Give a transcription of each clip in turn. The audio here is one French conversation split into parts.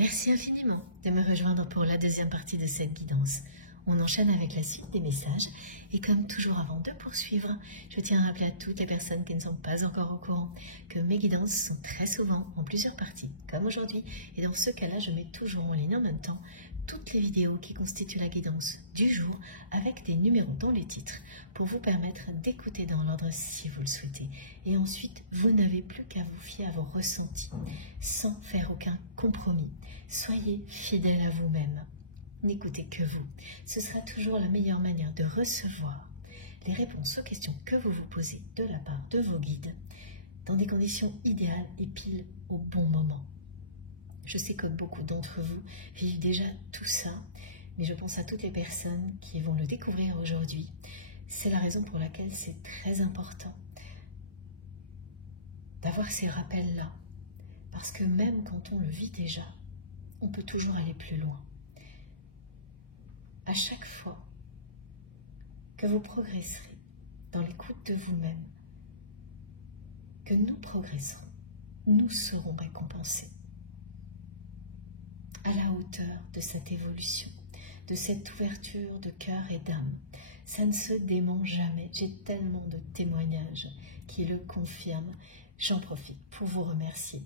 Merci infiniment de me rejoindre pour la deuxième partie de cette guidance. On enchaîne avec la suite des messages et comme toujours avant de poursuivre, je tiens à rappeler à toutes les personnes qui ne sont pas encore au courant que mes guidances sont très souvent en plusieurs parties, comme aujourd'hui, et dans ce cas-là, je mets toujours en ligne en même temps toutes les vidéos qui constituent la guidance du jour avec des numéros dans les titres pour vous permettre d'écouter dans l'ordre si vous le souhaitez. Et ensuite, vous n'avez plus qu'à vous fier à vos ressentis sans faire aucun compromis. Soyez fidèle à vous-même. N'écoutez que vous. Ce sera toujours la meilleure manière de recevoir les réponses aux questions que vous vous posez de la part de vos guides dans des conditions idéales et pile au bon moment. Je sais que beaucoup d'entre vous vivent déjà tout ça, mais je pense à toutes les personnes qui vont le découvrir aujourd'hui. C'est la raison pour laquelle c'est très important d'avoir ces rappels-là, parce que même quand on le vit déjà, on peut toujours aller plus loin. À chaque fois que vous progresserez dans l'écoute de vous-même, que nous progresserons, nous serons récompensés à la hauteur de cette évolution, de cette ouverture de cœur et d'âme. Ça ne se dément jamais. J'ai tellement de témoignages qui le confirment. J'en profite pour vous remercier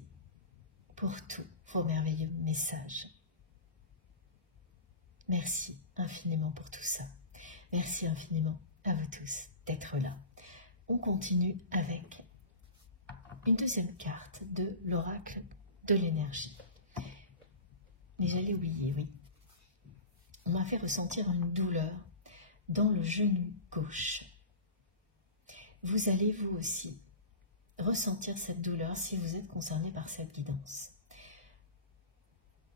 pour tous vos merveilleux messages. Merci infiniment pour tout ça. Merci infiniment à vous tous d'être là. On continue avec une deuxième carte de l'oracle de l'énergie. Mais j'allais oublier, oui. On m'a fait ressentir une douleur dans le genou gauche. Vous allez vous aussi ressentir cette douleur si vous êtes concerné par cette guidance.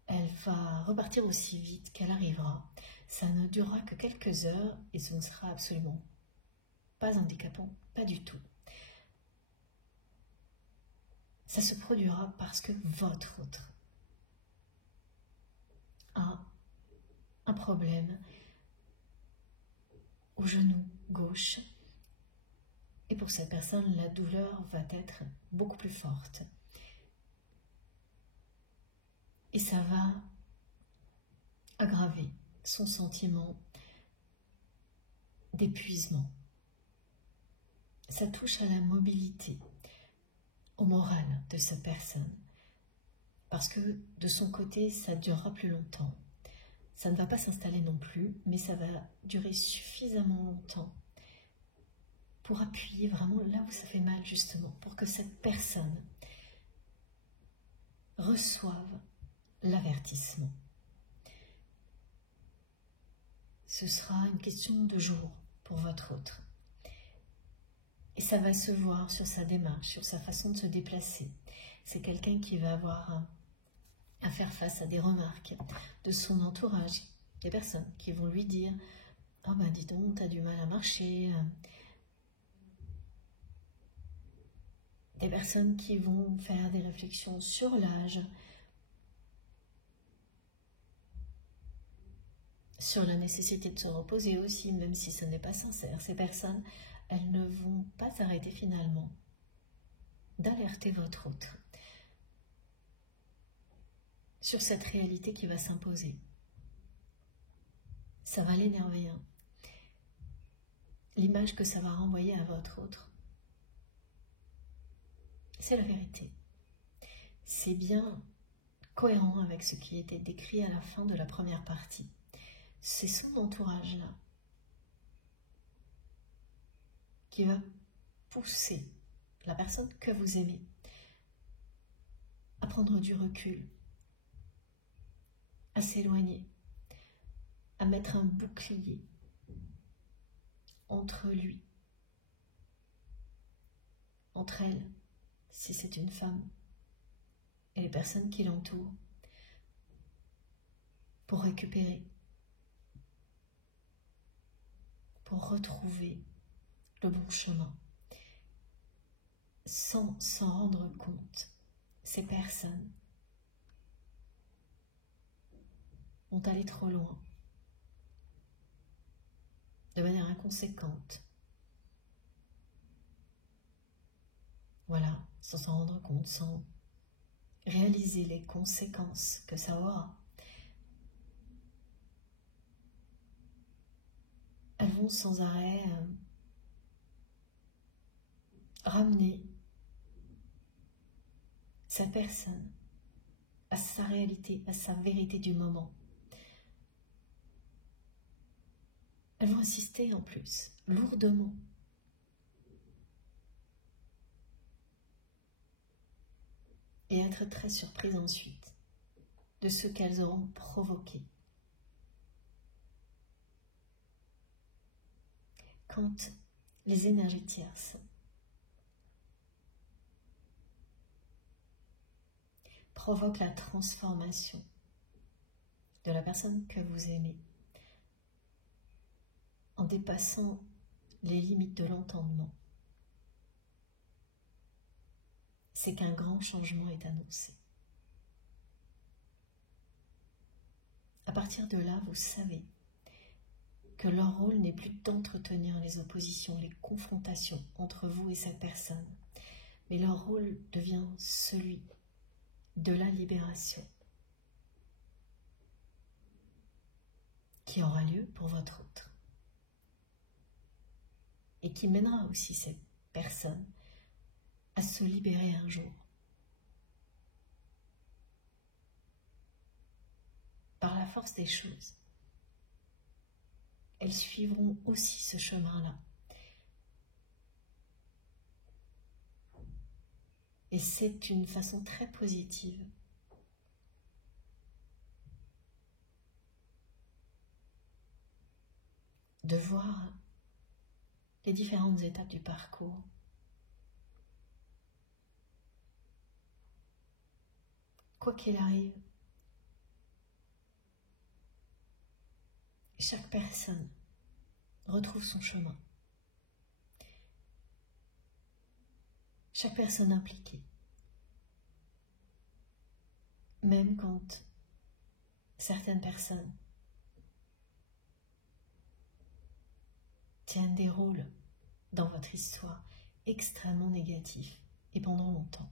Elle va repartir aussi vite qu'elle arrivera. Ça ne durera que quelques heures et ce ne sera absolument pas handicapant, pas du tout. Ça se produira parce que votre autre a un problème au genou gauche et pour cette personne, la douleur va être beaucoup plus forte. Et ça va aggraver son sentiment d'épuisement. Ça touche à la mobilité, au moral de cette personne. Parce que de son côté, ça durera plus longtemps. Ça ne va pas s'installer non plus, mais ça va durer suffisamment longtemps pour appuyer vraiment là où ça fait mal justement, pour que cette personne reçoive l'avertissement. Ce sera une question de jours pour votre autre. Et ça va se voir sur sa démarche, sur sa façon de se déplacer. C'est quelqu'un qui va avoir à faire face à des remarques de son entourage. Des personnes qui vont lui dire « Oh ben dis donc, t'as du mal à marcher ». Des personnes qui vont faire des réflexions sur l'âge, sur la nécessité de se reposer aussi, même si ce n'est pas sincère. Ces personnes, elles ne vont pas arrêter finalement d'alerter votre autre sur cette réalité qui va s'imposer. Ça va l'énerver. L'image que ça va renvoyer à votre autre, c'est la vérité. C'est bien cohérent avec ce qui était décrit à la fin de la première partie. C'est son entourage-là qui va pousser la personne que vous aimez à prendre du recul, à s'éloigner, à mettre un bouclier entre lui, entre elle, si c'est une femme, et les personnes qui l'entourent, pour récupérer, pour retrouver le bon chemin, sans s'en rendre compte. Ces personnes vont aller trop loin, de manière inconséquente. Voilà, sans s'en rendre compte, sans réaliser les conséquences que ça aura, elles vont sans arrêt ramener sa personne à sa réalité, à sa vérité du moment. Elles vont insister en plus, lourdement. Et être très surprises ensuite de ce qu'elles auront provoqué. Quand les énergies tierces provoquent la transformation de la personne que vous aimez, en dépassant les limites de l'entendement, c'est qu'un grand changement est annoncé. À partir de là, vous savez que leur rôle n'est plus d'entretenir les oppositions, les confrontations entre vous et cette personne, mais leur rôle devient celui de la libération qui aura lieu pour votre autre et qui mènera aussi cette personne à se libérer un jour par la force des choses. Elles suivront aussi ce chemin-là. Et c'est une façon très positive de voir les différentes étapes du parcours. Quoi qu'il arrive, chaque personne retrouve son chemin. Chaque personne impliquée. Même quand certaines personnes tiennent des rôles dans votre histoire extrêmement négatifs et pendant longtemps.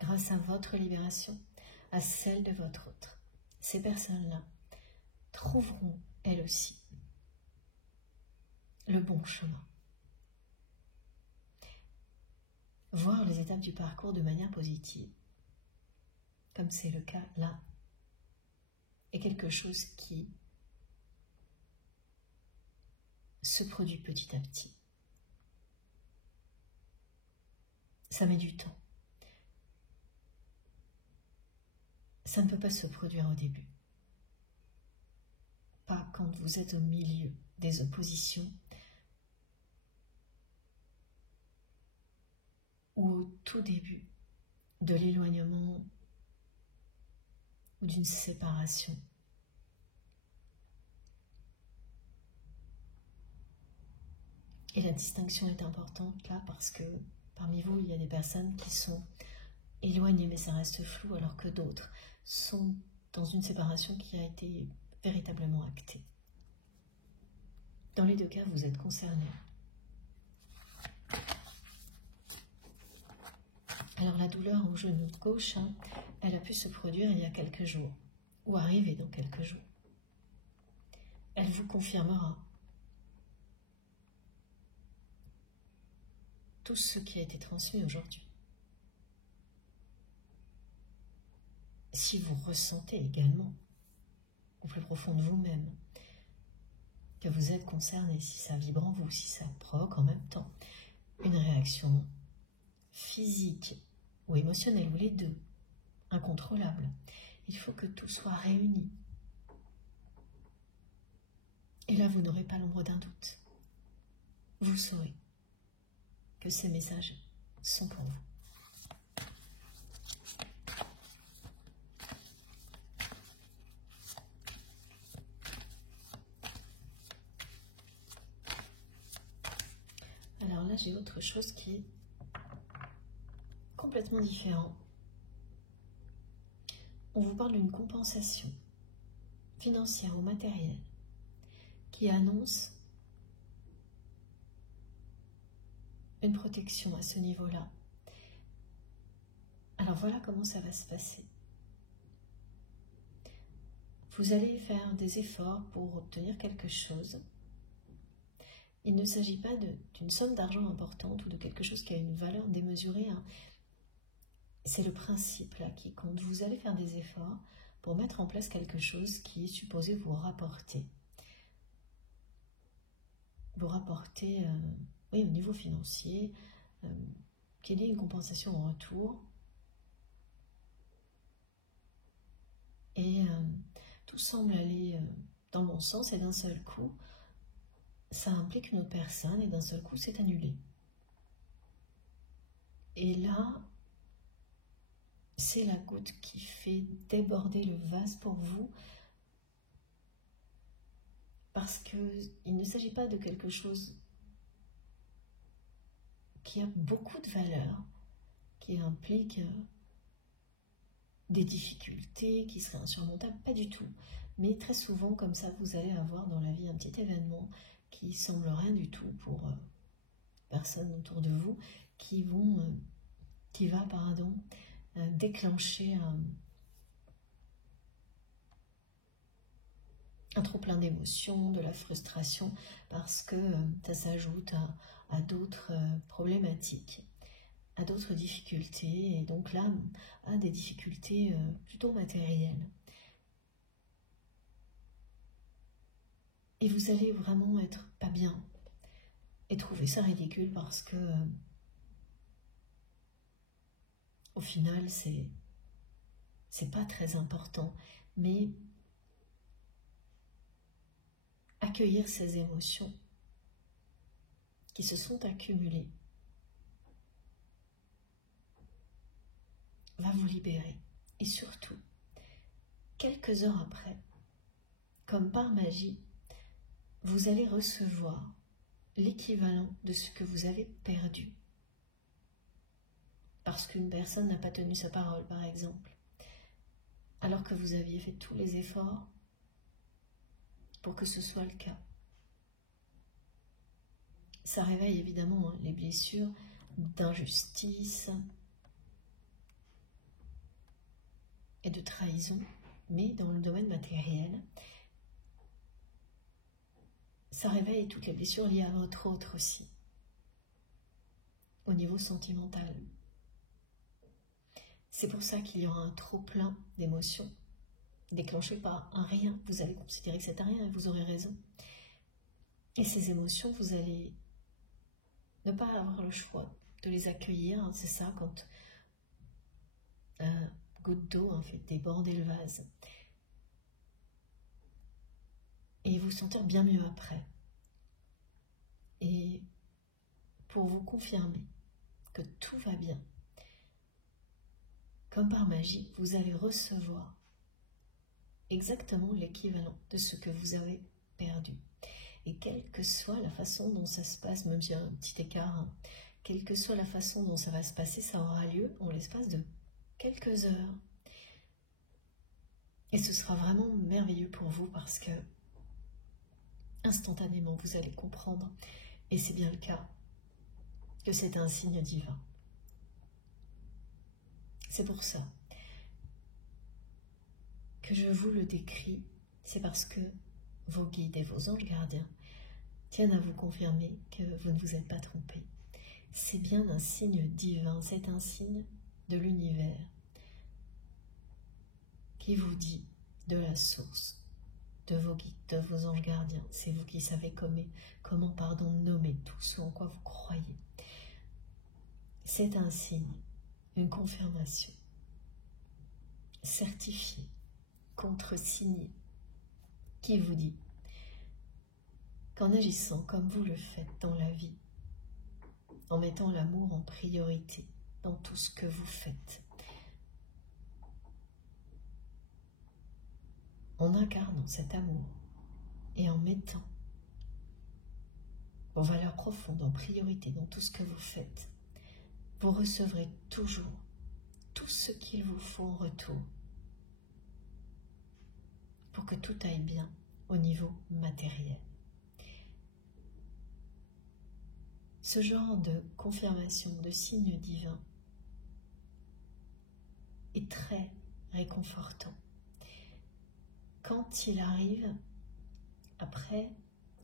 Grâce à votre libération, à celle de votre autre, ces personnes-là trouveront, elles aussi, le bon chemin. Voir les étapes du parcours de manière positive, comme c'est le cas là, est quelque chose qui se produit petit à petit. Ça met du temps. Ça ne peut pas se produire au début. Pas quand vous êtes au milieu des oppositions ou au tout début de l'éloignement ou d'une séparation. Et la distinction est importante là parce que parmi vous, il y a des personnes qui sont éloignées mais ça reste flou alors que d'autres sont dans une séparation qui a été véritablement actée. Dans les deux cas, vous êtes concernés. Alors la douleur au genou gauche, elle a pu se produire il y a quelques jours, ou arriver dans quelques jours. Elle vous confirmera tout ce qui a été transmis aujourd'hui. Si vous ressentez également, au plus profond de vous-même, que vous êtes concerné, si ça vibre en vous, si ça provoque en même temps une réaction physique ou émotionnelle, ou les deux, incontrôlable, il faut que tout soit réuni. Et là, vous n'aurez pas l'ombre d'un doute. Vous saurez que ces messages sont pour vous. Alors là, j'ai autre chose qui est complètement différent. On vous parle d'une compensation financière ou matérielle qui annonce une protection à ce niveau-là. Alors voilà comment ça va se passer. Vous allez faire des efforts pour obtenir quelque chose. Il ne s'agit pas d'une somme d'argent importante ou de quelque chose qui a une valeur démesurée. C'est le principe là qui compte. Vous allez faire des efforts pour mettre en place quelque chose qui est supposé vous rapporter. Vous rapporter, oui, au niveau financier, qu'il y ait une compensation en retour. Et tout semble aller dans le bon sens et d'un seul coup, ça implique une autre personne et d'un seul coup, c'est annulé. Et là, c'est la goutte qui fait déborder le vase pour vous parce qu'il ne s'agit pas de quelque chose qui a beaucoup de valeur, qui implique des difficultés qui seraient insurmontables, pas du tout. Mais très souvent, comme ça, vous allez avoir dans la vie un petit événement qui semble rien du tout pour personnes autour de vous, qui va déclencher un trop plein d'émotions, de la frustration, parce que ça s'ajoute à d'autres problématiques, à d'autres difficultés, et donc là, à des difficultés plutôt matérielles. Et vous allez vraiment être pas bien et trouver ça ridicule parce que au final, c'est pas très important, mais accueillir ces émotions qui se sont accumulées va vous libérer. Et surtout, quelques heures après, comme par magie, vous allez recevoir l'équivalent de ce que vous avez perdu. Parce qu'une personne n'a pas tenu sa parole, par exemple, alors que vous aviez fait tous les efforts pour que ce soit le cas. Ça réveille évidemment les blessures d'injustice et de trahison, mais dans le domaine matériel, ça réveille toutes les blessures liées à votre autre aussi, au niveau sentimental. C'est pour ça qu'il y aura un trop-plein d'émotions déclenché par un rien. Vous allez considérer que c'est un rien et vous aurez raison. Et ces émotions, vous allez ne pas avoir le choix de les accueillir. C'est ça, quand une goutte d'eau fait déborder le vase. Et vous sentir bien mieux après. Et pour vous confirmer que tout va bien, comme par magie, vous allez recevoir exactement l'équivalent de ce que vous avez perdu. Et quelle que soit la façon dont ça se passe, même s'il y a un petit écart, quelle que soit la façon dont ça va se passer, ça aura lieu en l'espace de quelques heures. Et ce sera vraiment merveilleux pour vous parce que instantanément vous allez comprendre, et c'est bien le cas, que c'est un signe divin. C'est pour ça que je vous le décris, c'est parce que vos guides et vos anges gardiens tiennent à vous confirmer que vous ne vous êtes pas trompé. C'est bien un signe divin, c'est un signe de l'univers qui vous dit de la source, de vos guides, de vos anges gardiens. C'est vous qui savez comment nommer tout ce en quoi vous croyez. C'est un signe, une confirmation certifiée, contresignée, qui vous dit qu'en agissant comme vous le faites dans la vie, en mettant l'amour en priorité dans tout ce que vous faites, en incarnant cet amour et en mettant vos valeurs profondes en priorité dans tout ce que vous faites, vous recevrez toujours tout ce qu'il vous faut en retour pour que tout aille bien au niveau matériel. Ce genre de confirmation, de signe divin, est très réconfortant. Quand il arrive, après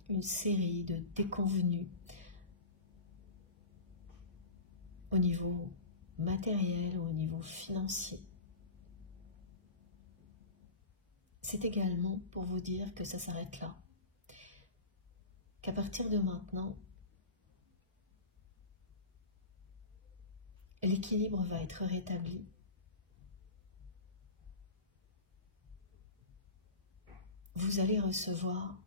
une série de déconvenues au niveau matériel ou au niveau financier, c'est également pour vous dire que ça s'arrête là. Qu'à partir de maintenant, l'équilibre va être rétabli. Vous allez recevoir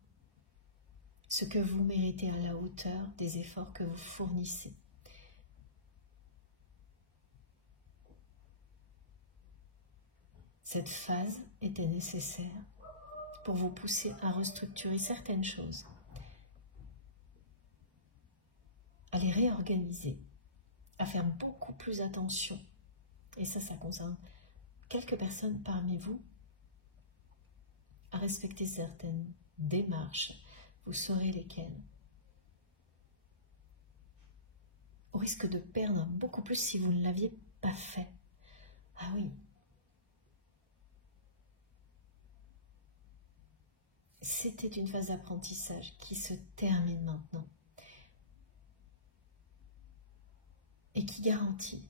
ce que vous méritez à la hauteur des efforts que vous fournissez. Cette phase était nécessaire pour vous pousser à restructurer certaines choses, à les réorganiser, à faire beaucoup plus attention. Et ça concerne quelques personnes parmi vous, à respecter certaines démarches. Vous saurez lesquelles. Au risque de perdre beaucoup plus si vous ne l'aviez pas fait. Ah oui. C'était une phase d'apprentissage qui se termine maintenant et qui garantit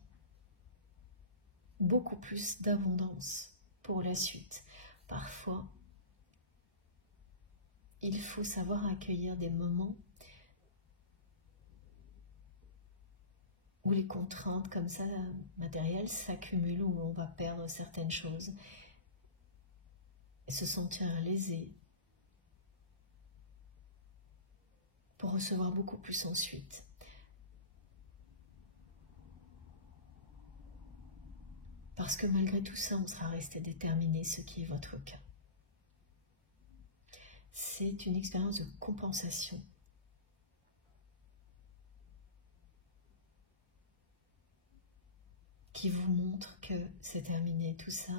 beaucoup plus d'abondance pour la suite. Parfois, il faut savoir accueillir des moments où les contraintes comme ça matérielles s'accumulent, où on va perdre certaines choses et se sentir lésé pour recevoir beaucoup plus ensuite. Parce que malgré tout ça, on sera resté déterminé, ce qui est votre cas. C'est une expérience de compensation. Qui vous montre que c'est terminé tout ça,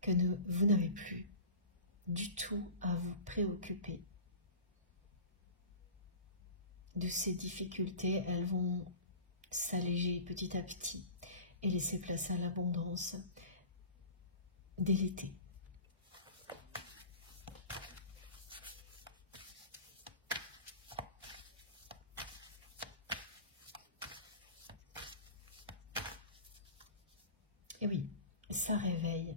que vous n'avez plus du tout à vous préoccuper de ces difficultés. Elles vont s'alléger petit à petit et laisser place à l'abondance dès l'été. Et oui, ça réveille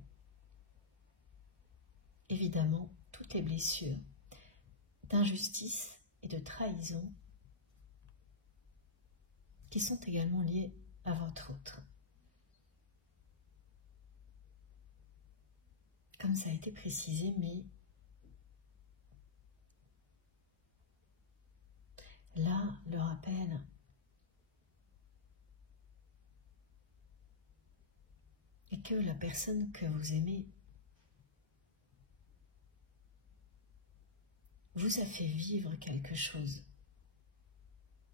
évidemment toutes les blessures d'injustice et de trahison qui sont également liées à votre autre. Comme ça a été précisé, mais là, le rappel est que la personne que vous aimez vous a fait vivre quelque chose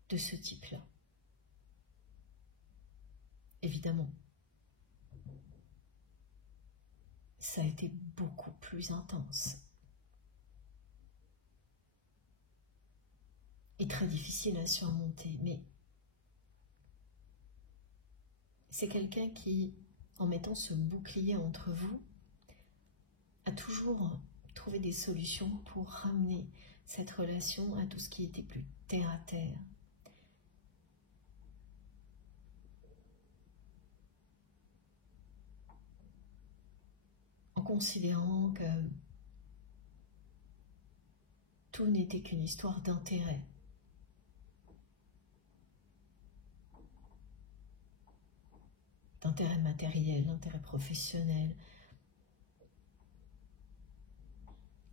de ce type-là. Évidemment, ça a été beaucoup plus intense et très difficile à surmonter, mais c'est quelqu'un qui, en mettant ce bouclier entre vous, a toujours trouvé des solutions pour ramener cette relation à tout ce qui était plus terre à terre. En considérant que tout n'était qu'une histoire d'intérêt. D'intérêt matériel, d'intérêt professionnel,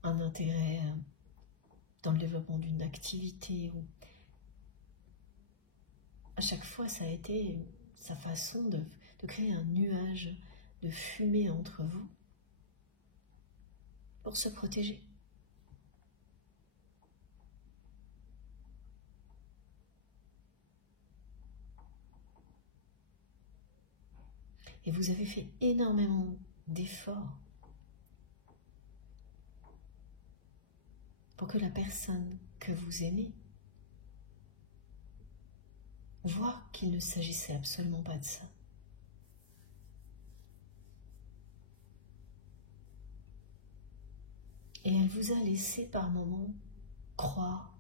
un intérêt dans le développement d'une activité. À chaque fois, ça a été sa façon de créer un nuage de fumée entre vous pour se protéger. Et vous avez fait énormément d'efforts pour que la personne que vous aimez voie qu'il ne s'agissait absolument pas de ça. elle vous a laissé par moments croire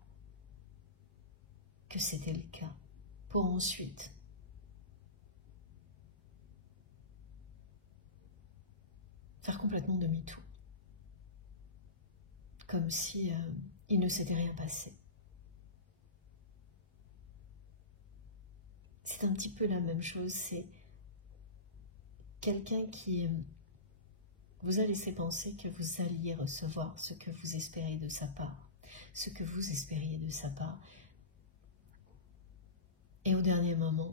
que c'était le cas, pour ensuite faire complètement demi-tour, comme si il ne s'était rien passé. C'est un petit peu la même chose, c'est quelqu'un qui vous a laissé penser que vous alliez recevoir ce que vous espériez de sa part, ce que vous espériez de sa part, et au dernier moment,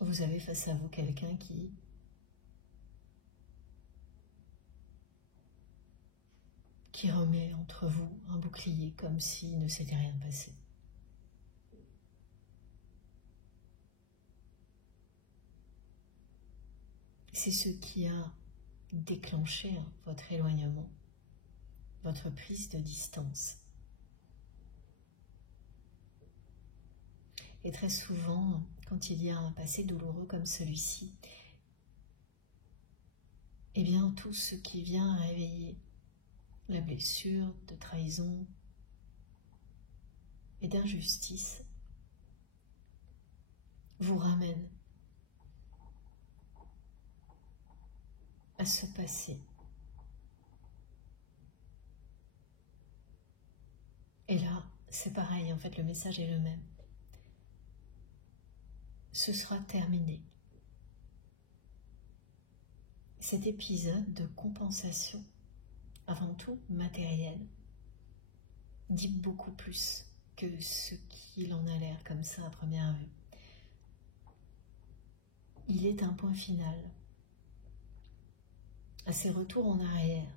vous avez face à vous quelqu'un qui remet entre vous un bouclier comme s'il ne s'était rien passé. C'est ce qui a déclenché votre éloignement, votre prise de distance. Et très souvent, quand il y a un passé douloureux comme celui-ci, eh bien tout ce qui vient réveiller la blessure de trahison et d'injustice vous ramène à ce passé. Et là, c'est pareil, en fait, le message est le même. Ce sera terminé. Cet épisode de compensation, avant tout matériel, dit beaucoup plus que ce qu'il en a l'air comme ça à première vue. Il est un point final à ces retours en arrière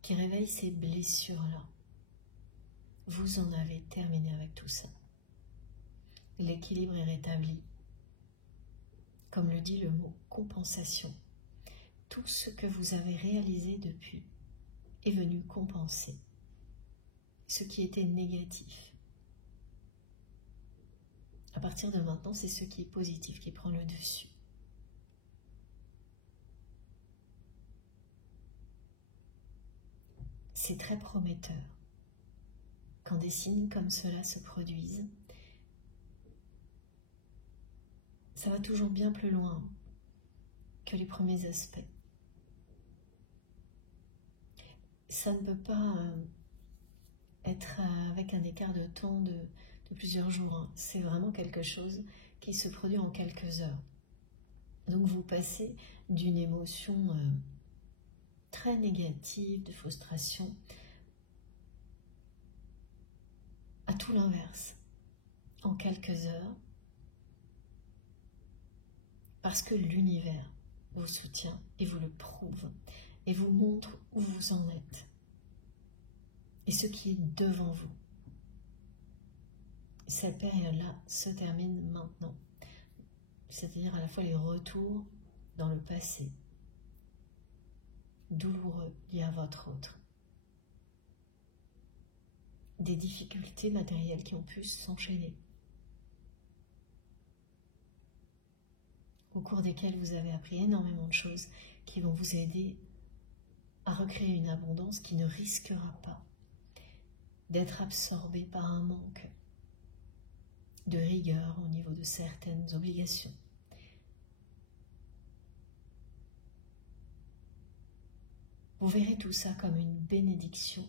qui réveillent ces blessures-là. Vous en avez terminé avec tout ça. L'équilibre est rétabli. Comme le dit le mot compensation, tout ce que vous avez réalisé depuis est venu compenser ce qui était négatif. À partir de maintenant, c'est ce qui est positif qui prend le dessus. C'est très prometteur quand des signes comme cela se produisent. Ça va toujours bien plus loin que les premiers aspects. Ça ne peut pas être avec un écart de temps de plusieurs jours. C'est vraiment quelque chose qui se produit en quelques heures. Donc vous passez d'une émotion très négative, de frustration, à tout l'inverse, en quelques heures, parce que l'univers vous soutient et vous le prouve, et vous montre où vous en êtes, et ce qui est devant vous. Cette période-là se termine maintenant, c'est-à-dire à la fois les retours dans le passé, douloureux liés à votre autre, des difficultés matérielles qui ont pu s'enchaîner, au cours desquelles vous avez appris énormément de choses qui vont vous aider à recréer une abondance qui ne risquera pas d'être absorbée par un manque de rigueur au niveau de certaines obligations. Vous verrez tout ça comme une bénédiction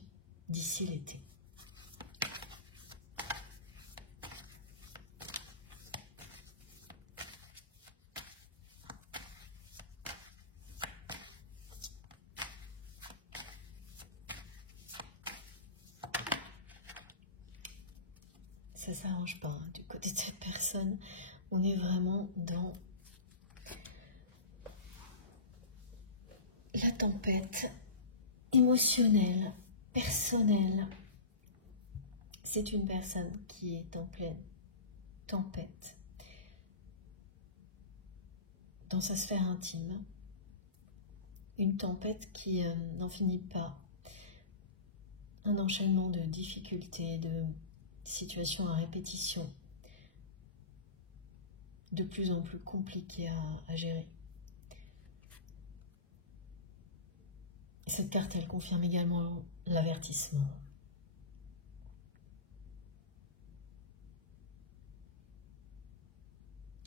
d'ici l'été. Ça s'arrange pas, hein, du côté de cette personne. On est vraiment dans la tempête émotionnelle, personnelle. C'est une personne qui est en pleine tempête dans sa sphère intime. Une tempête qui n'en finit pas. Un enchaînement de difficultés, de situations à répétition, de plus en plus compliquées à gérer. Cette carte, elle confirme également l'avertissement.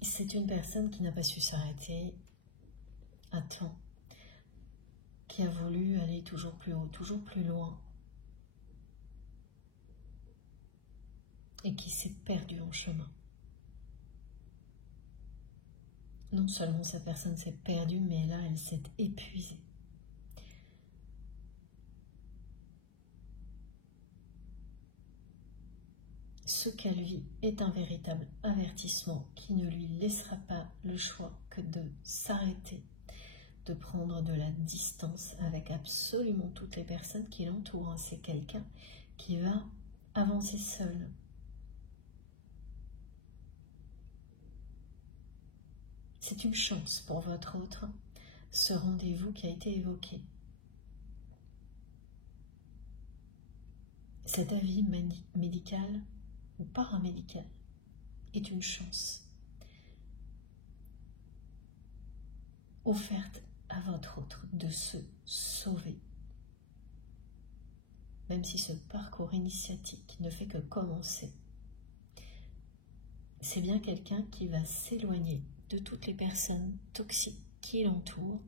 C'est une personne qui n'a pas su s'arrêter à temps, qui a voulu aller toujours plus haut, toujours plus loin, et qui s'est perdue en chemin. Non seulement cette personne s'est perdue, mais là, elle s'est épuisée. Ce qu'elle vit est un véritable avertissement qui ne lui laissera pas le choix que de s'arrêter, de prendre de la distance avec absolument toutes les personnes qui l'entourent. C'est quelqu'un qui va avancer seul. C'est une chance pour votre autre, ce rendez-vous qui a été évoqué. Cet avis médical ou paramédical est une chance offerte à votre autre de se sauver. Même si ce parcours initiatique ne fait que commencer, c'est bien quelqu'un qui va s'éloigner de toutes les personnes toxiques qui l'entourent,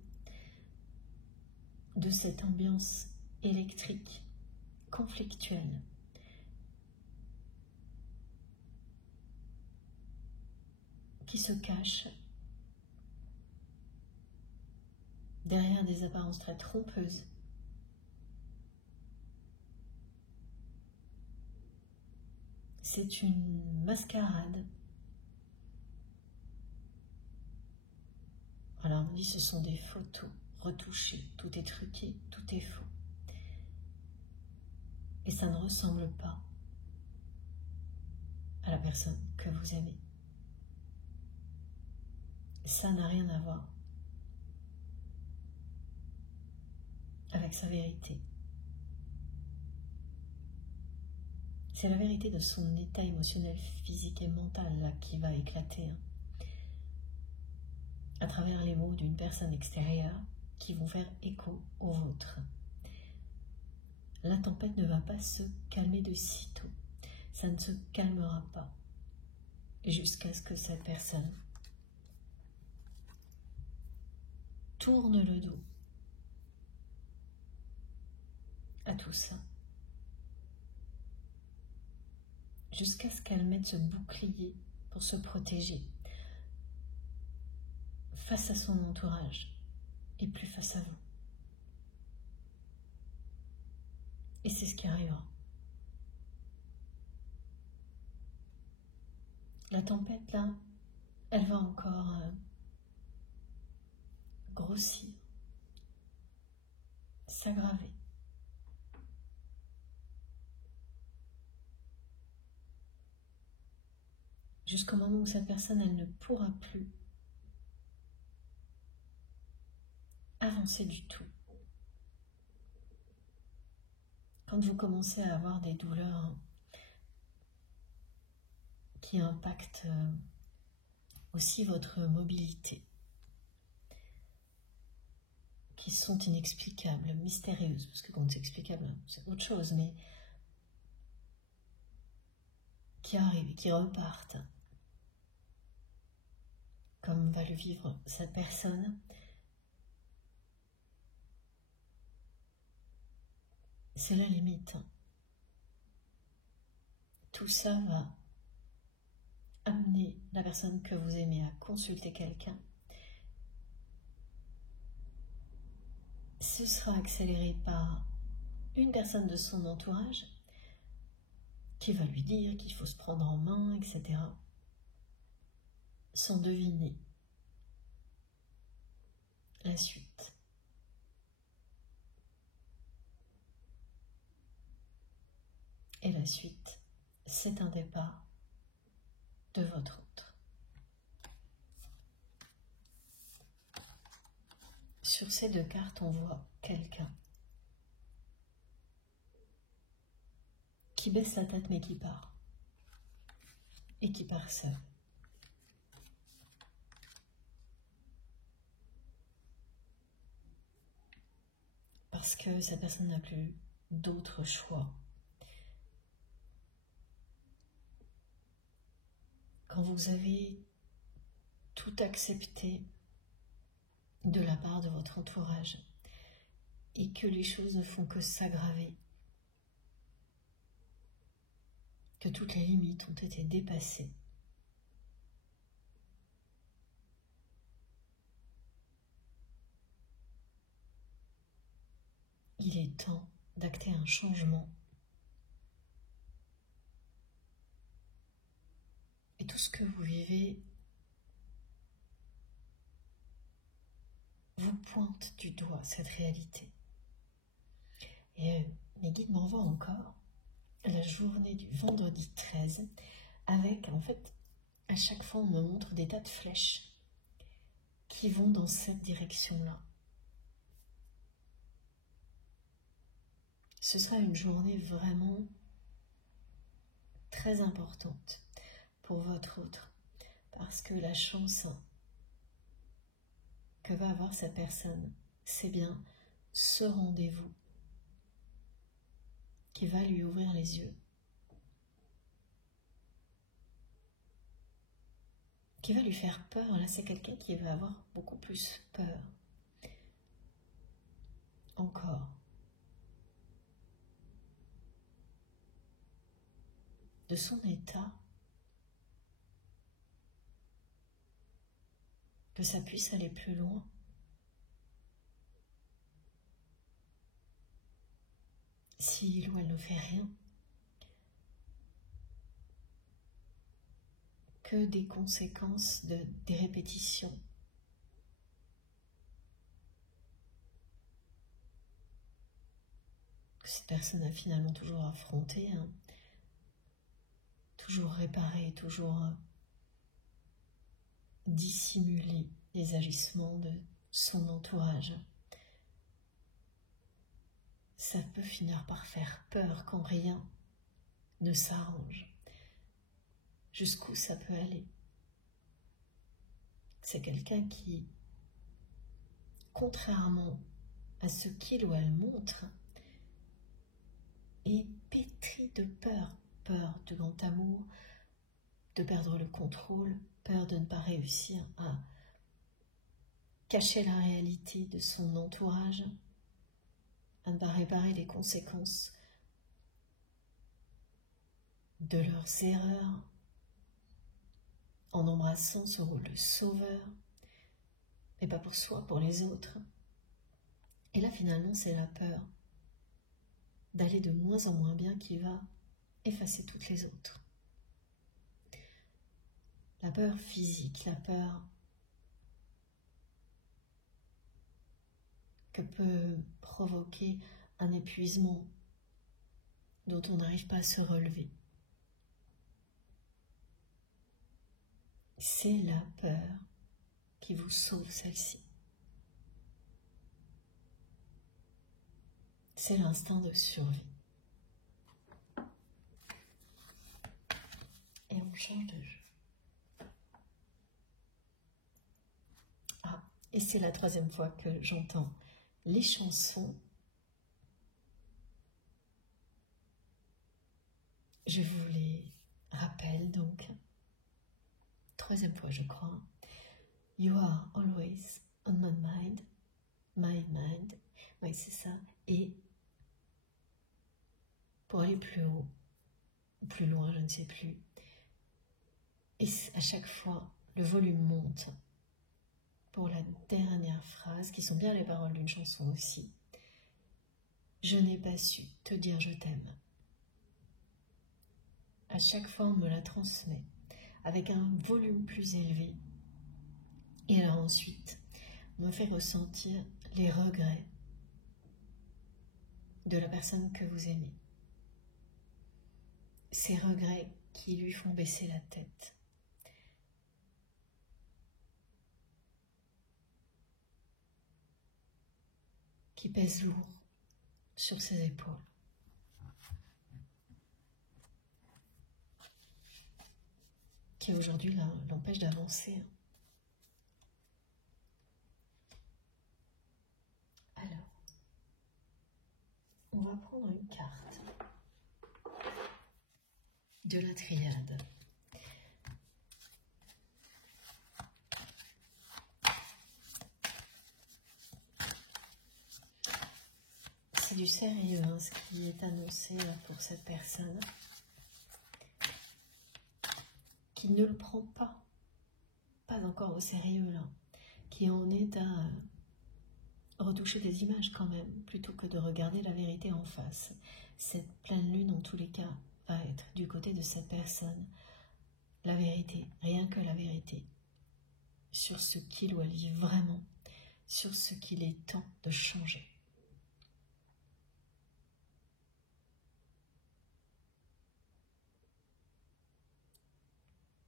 de cette ambiance électrique, conflictuelle, qui se cache derrière des apparences très trompeuses. C'est une mascarade. Alors on dit ce sont des photos retouchées, tout est truqué, tout est faux. Et ça ne ressemble pas à la personne que vous aimez. Ça n'a rien à voir avec sa vérité. C'est la vérité de son état émotionnel, physique et mental là, qui va éclater à travers les mots d'une personne extérieure qui vont faire écho au vôtre. La tempête ne va pas se calmer de sitôt. Ça ne se calmera pas jusqu'à ce que cette personne tourne le dos à tout ça, jusqu'à ce qu'elle mette ce bouclier pour se protéger face à son entourage et plus face à vous. Et c'est ce qui arrivera. La tempête là, elle va encore grossir, s'aggraver. Jusqu'au moment où cette personne, elle ne pourra plus avancer du tout. Quand vous commencez à avoir des douleurs qui impactent aussi votre mobilité, qui sont inexplicables, mystérieuses, parce que quand c'est explicable, c'est autre chose, mais qui arrivent et qui repartent, comme va le vivre cette personne, c'est la limite. Tout ça va amener la personne que vous aimez à consulter quelqu'un. Ce sera accéléré par une personne de son entourage qui va lui dire qu'il faut se prendre en main, etc. Sans deviner la suite. Et la suite, c'est un départ de votre autre. Sur ces deux cartes, on voit quelqu'un qui baisse la tête mais qui part. Et qui part seul. parce que cette personne n'a plus d'autre choix. Quand vous avez tout accepté de la part de votre entourage et que les choses ne font que s'aggraver, que toutes les limites ont été dépassées, il est temps d'acter un changement. Et tout ce que vous vivez vous pointe du doigt cette réalité. Et mes guides m'envoient encore la journée du vendredi 13 avec, en fait, à chaque fois on me montre des tas de flèches qui vont dans cette direction-là. Ce sera une journée vraiment très importante pour votre autre, parce que la chance que va avoir cette personne, c'est bien ce rendez-vous qui va lui ouvrir les yeux, qui va lui faire peur. Là, c'est quelqu'un qui va avoir beaucoup plus peur encore de son état, que ça puisse aller plus loin. Si il ou elle ne fait rien, que des conséquences des répétitions. Que cette personne a finalement toujours affronté, toujours réparé, toujours dissimulé les agissements de son entourage. Ça peut finir par faire peur quand rien ne s'arrange. Jusqu'où ça peut aller? C'est quelqu'un qui, contrairement à ce qu'il ou elle montre, est pétri de peur. Peur de grand amour, de perdre le contrôle, peur de ne pas réussir à cacher la réalité de son entourage, à ne pas réparer les conséquences de leurs erreurs, en embrassant ce rôle de sauveur, mais pas pour soi, pour les autres. Et là, finalement, c'est la peur d'aller de moins en moins bien qui va effacer toutes les autres. La peur physique, la peur que peut provoquer un épuisement dont on n'arrive pas à se relever. C'est la peur qui vous sauve celle-ci. C'est l'instinct de survie. Et on change de jeu. Ah, et c'est la troisième fois que j'entends les chansons. Je vous les rappelle donc. Troisième fois, je crois. You are always on my mind. My mind. Oui, c'est ça. Et pour aller plus haut, plus loin, je ne sais plus. Et à chaque fois, le volume monte pour la dernière phrase, qui sont bien les paroles d'une chanson aussi. Je n'ai pas su te dire je t'aime. À chaque fois, on me la transmet avec un volume plus élevé. Et alors ensuite, on me fait ressentir les regrets de la personne que vous aimez. Ces regrets qui lui font baisser la tête. Qui pèsent lourd sur ses épaules. Qui aujourd'hui l'empêche d'avancer. Alors, va prendre une carte de la triade. C'est du sérieux, hein, ce qui est annoncé pour cette personne qui ne le prend pas encore au sérieux là, qui en est à retoucher des images quand même, plutôt que de regarder la vérité en face. Cette pleine lune, en tous les cas, va être du côté de cette personne. La vérité, rien que la vérité, sur ce qu'il ou elle vit vraiment, sur ce qu'il est temps de changer.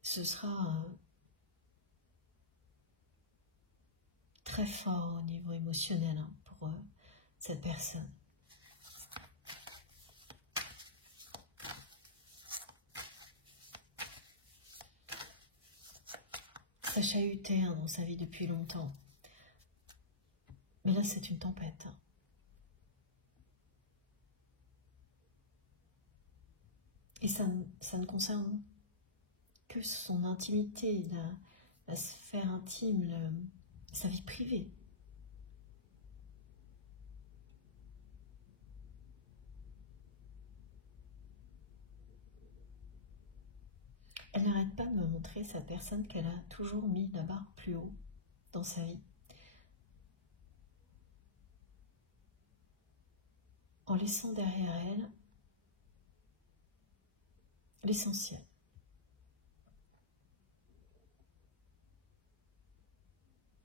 Ce sera très fort au niveau émotionnel hein, pour cette personne. Ça chahutait hein, dans sa vie depuis longtemps. Mais là, c'est une tempête. Hein. Et ça ne concerne que son intimité, la sphère intime, sa vie privée. Elle n'arrête pas de me montrer cette personne qu'elle a toujours mis la barre plus haut dans sa vie. En laissant derrière elle l'essentiel.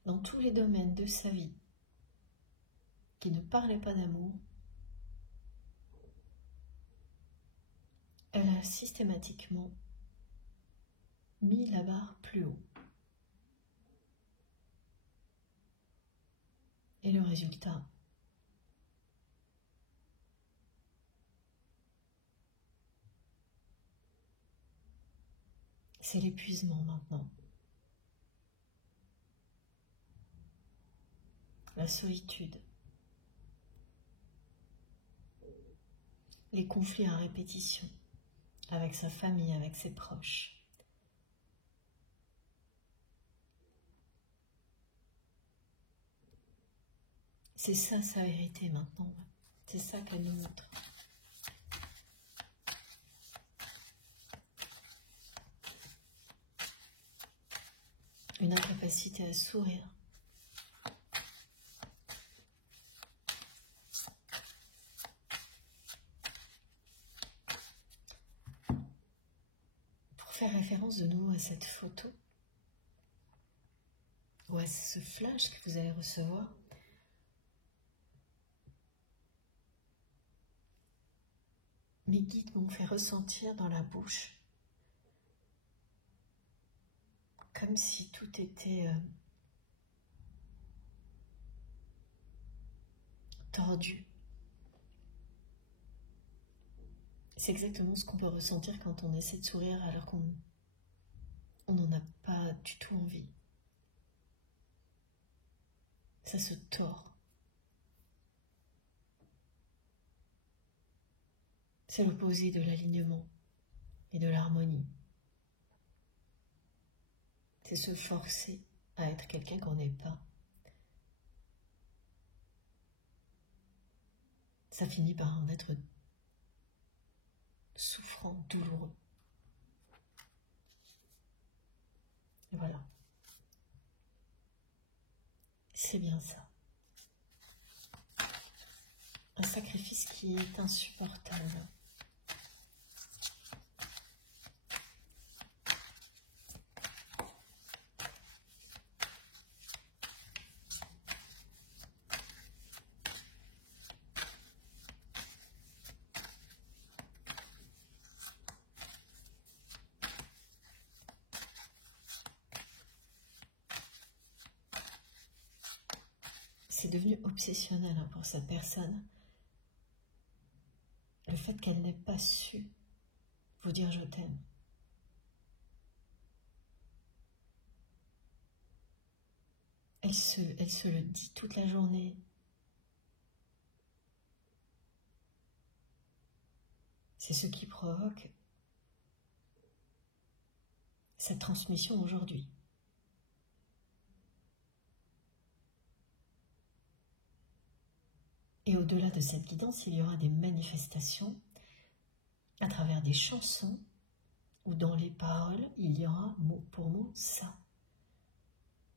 Dans tous les domaines de sa vie qui ne parlaient pas d'amour, elle a systématiquement mis la barre plus haut. Et le résultat, c'est l'épuisement maintenant. La solitude. Les conflits à répétition avec sa famille, avec ses proches. C'est ça sa vérité maintenant. C'est ça qu'elle nous montre. Une incapacité à sourire. Pour faire référence de nouveau à cette photo, ou à ce flash que vous allez recevoir, mes guides m'ont fait ressentir dans la bouche comme si tout était tordu. C'est exactement ce qu'on peut ressentir quand on essaie de sourire alors qu'on n'en a pas du tout envie. Ça se tord. C'est l'opposé de l'alignement et de l'harmonie. C'est se forcer à être quelqu'un qu'on n'est pas. Ça finit par en être souffrant, douloureux. Et voilà. C'est bien ça. Un sacrifice qui est insupportable. C'est devenu obsessionnel hein, pour cette personne. Le fait qu'elle n'ait pas su vous dire je t'aime. Elle se le dit toute la journée. C'est ce qui provoque cette transmission aujourd'hui. Et au-delà de cette guidance, il y aura des manifestations à travers des chansons où dans les paroles, il y aura mot pour mot ça.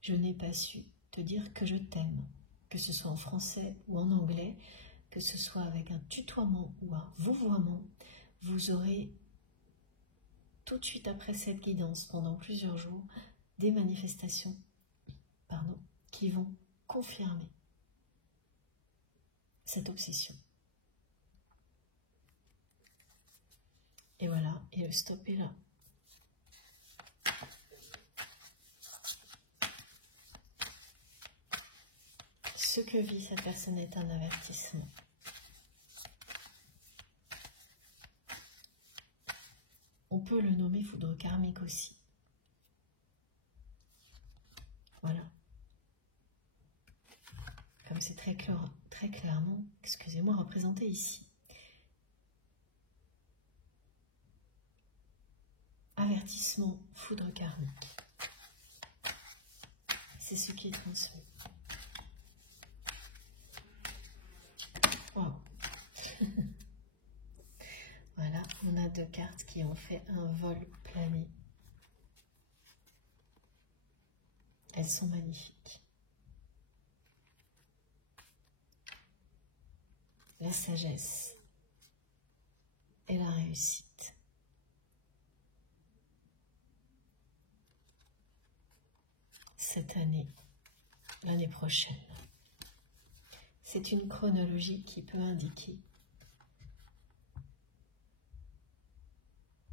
Je n'ai pas su te dire que je t'aime, que ce soit en français ou en anglais, que ce soit avec un tutoiement ou un vouvoiement, vous aurez tout de suite après cette guidance, pendant plusieurs jours, des manifestations qui vont confirmer cette obsession. Et voilà, et le stop est là. Ce que vit cette personne est un avertissement. On peut le nommer foudre karmique aussi. Voilà. Comme c'est très clairement, excusez-moi, représenté ici. Avertissement, foudre karmique. C'est ce qui est transmis. Wow. Voilà, on a 2 cartes qui ont fait un vol plané. Elles sont magnifiques. La sagesse et la réussite. Cette année, l'année prochaine. C'est une chronologie qui peut indiquer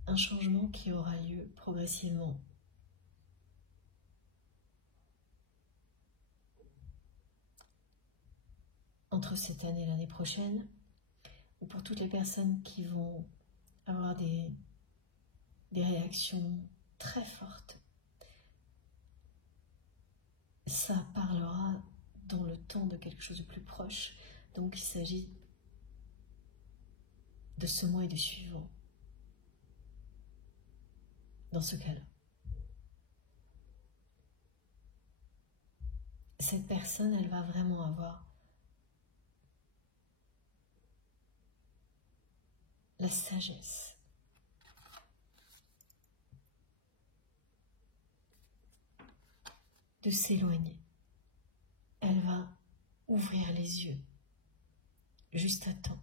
un changement qui aura lieu progressivement. Entre cette année et l'année prochaine, ou pour toutes les personnes qui vont avoir des réactions très fortes, ça parlera dans le temps de quelque chose de plus proche. Donc il s'agit de ce mois et du suivant. Dans ce cas-là, cette personne, elle va vraiment avoir la sagesse de s'éloigner. Elle va ouvrir les yeux juste à temps,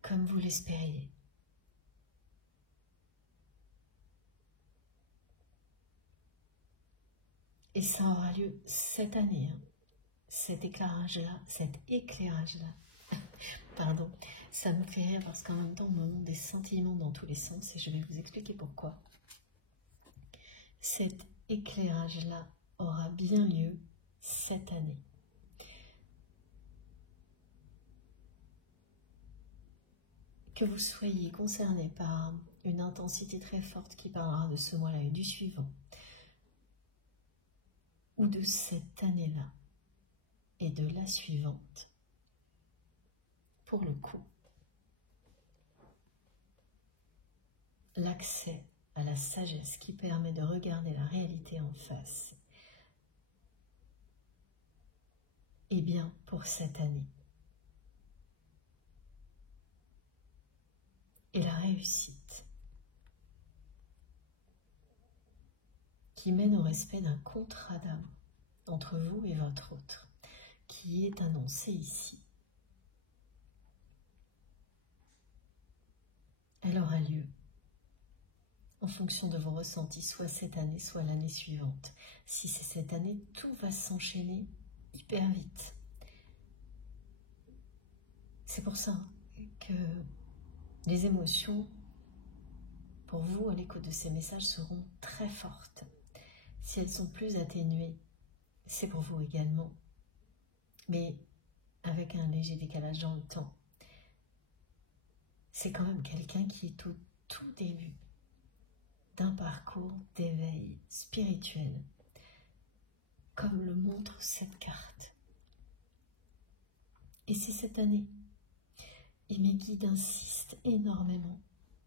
comme vous l'espériez. Et ça aura lieu cette année, hein. Cet éclairage-là, pardon, ça me fait rire parce qu'en même temps, on me montre des sentiments dans tous les sens et je vais vous expliquer pourquoi. Cet éclairage-là aura bien lieu cette année. Que vous soyez concerné par une intensité très forte qui parlera de ce mois-là et du suivant, ou de cette année-là et de la suivante, pour le coup, l'accès à la sagesse qui permet de regarder la réalité en face, est bien pour cette année. Et la réussite qui mène au respect d'un contrat d'amour entre vous et votre autre, qui est annoncé ici. Elle aura lieu en fonction de vos ressentis, soit cette année, soit l'année suivante. Si c'est cette année, tout va s'enchaîner hyper vite. C'est pour ça que les émotions, pour vous, à l'écoute de ces messages, seront très fortes. Si elles sont plus atténuées, c'est pour vous également, mais avec un léger décalage dans le temps. C'est quand même quelqu'un qui est au tout début d'un parcours d'éveil spirituel, comme le montre cette carte. Et c'est cette année. Et mes guides insistent énormément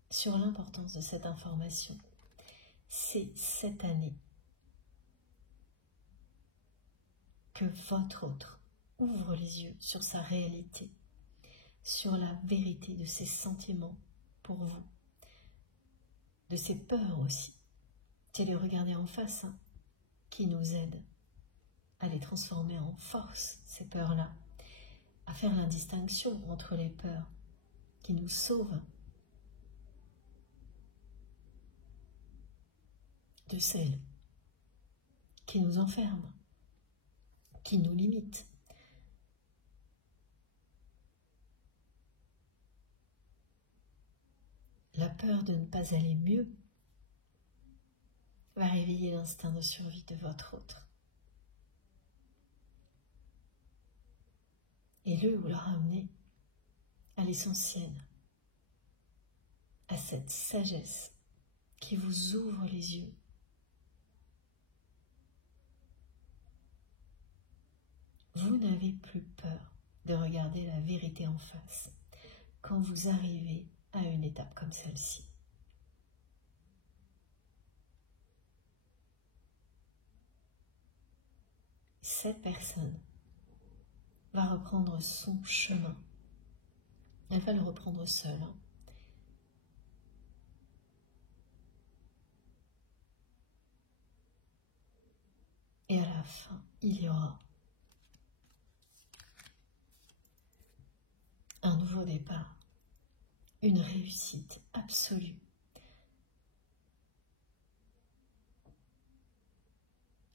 sur l'importance de cette information. C'est cette année que votre autre ouvre les yeux sur sa réalité, sur la vérité de ses sentiments pour vous, de ses peurs aussi. C'est les regarder en face qui nous aide à les transformer en force, ces peurs-là, à faire la distinction entre les peurs qui nous sauvent de celles qui nous enferment, qui nous limitent. La peur de ne pas aller mieux va réveiller l'instinct de survie de votre autre. Et le ramener à l'essentiel, à cette sagesse qui vous ouvre les yeux. Vous n'avez plus peur de regarder la vérité en face quand vous arrivez à une étape comme celle-ci. Cette personne va reprendre son chemin. Elle va le reprendre seule. Et à la fin, il y aura un nouveau départ, une réussite absolue.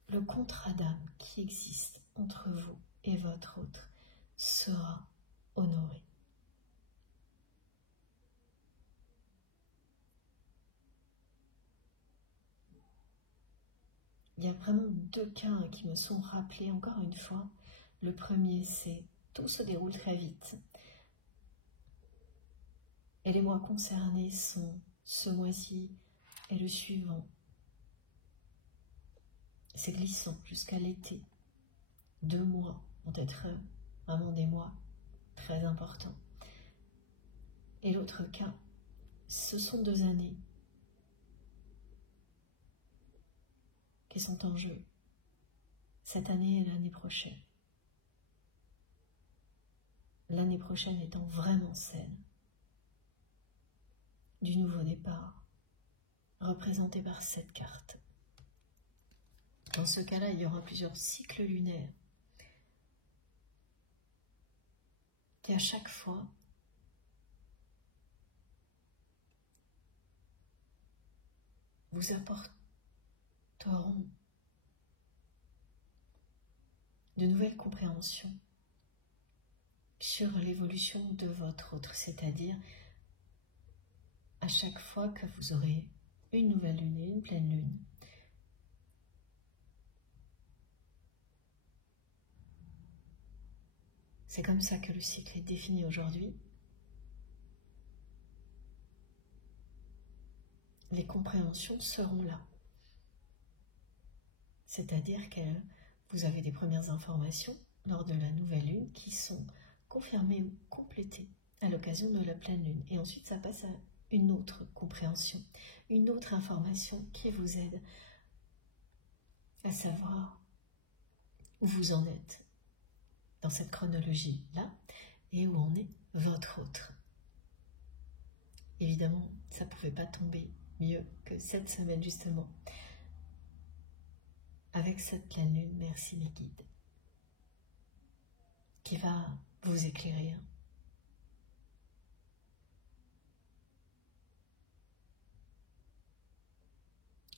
Le contrat d'âme qui existe entre vous et votre autre sera honoré. Il y a vraiment deux cas qui me sont rappelés encore une fois. Le premier, c'est tout se déroule très vite. Et les mois concernés sont ce mois-ci et le suivant. C'est glissant jusqu'à l'été. 2 mois vont être vraiment des mois très importants. Et l'autre cas, ce sont 2 années qui sont en jeu. Cette année et l'année prochaine. L'année prochaine étant vraiment celle du nouveau départ, représenté par cette carte. Dans ce cas-là, il y aura plusieurs cycles lunaires qui à chaque fois vous apporteront de nouvelles compréhensions sur l'évolution de votre autre, c'est-à-dire à chaque fois que vous aurez une nouvelle lune et une pleine lune, c'est comme ça que le cycle est défini aujourd'hui. Les compréhensions seront là. C'est-à-dire que vous avez des premières informations lors de la nouvelle lune qui sont confirmées ou complétées à l'occasion de la pleine lune. Et ensuite, ça passe à une autre compréhension, une autre information qui vous aide à savoir où vous en êtes dans cette chronologie-là et où en est votre autre. Évidemment, ça ne pouvait pas tomber mieux que cette semaine justement. Avec cette pleine lune, merci mes guides, qui va vous éclairer.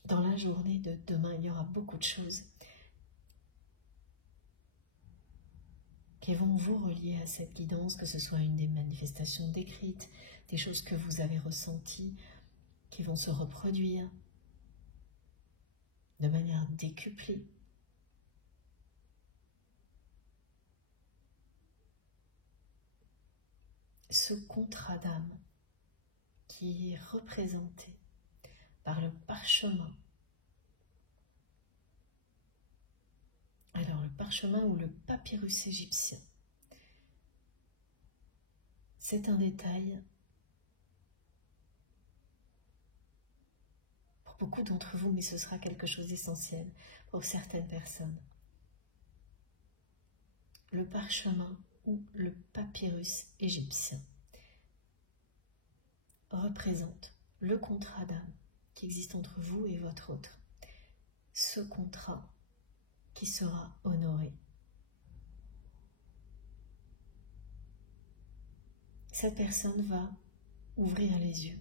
Dans la journée de demain, il y aura beaucoup de choses qui vont vous relier à cette guidance, que ce soit une des manifestations décrites, des choses que vous avez ressenties, qui vont se reproduire de manière décuplée. Ce contrat d'âme qui est représenté par le parchemin. Alors le parchemin ou le papyrus égyptien, C'est un détail pour beaucoup d'entre vous, mais ce sera quelque chose d'essentiel pour certaines personnes. Le parchemin ou le papyrus égyptien représente le contrat d'âme qui existe entre vous et votre autre. Ce contrat qui sera honoré. Cette personne va ouvrir les yeux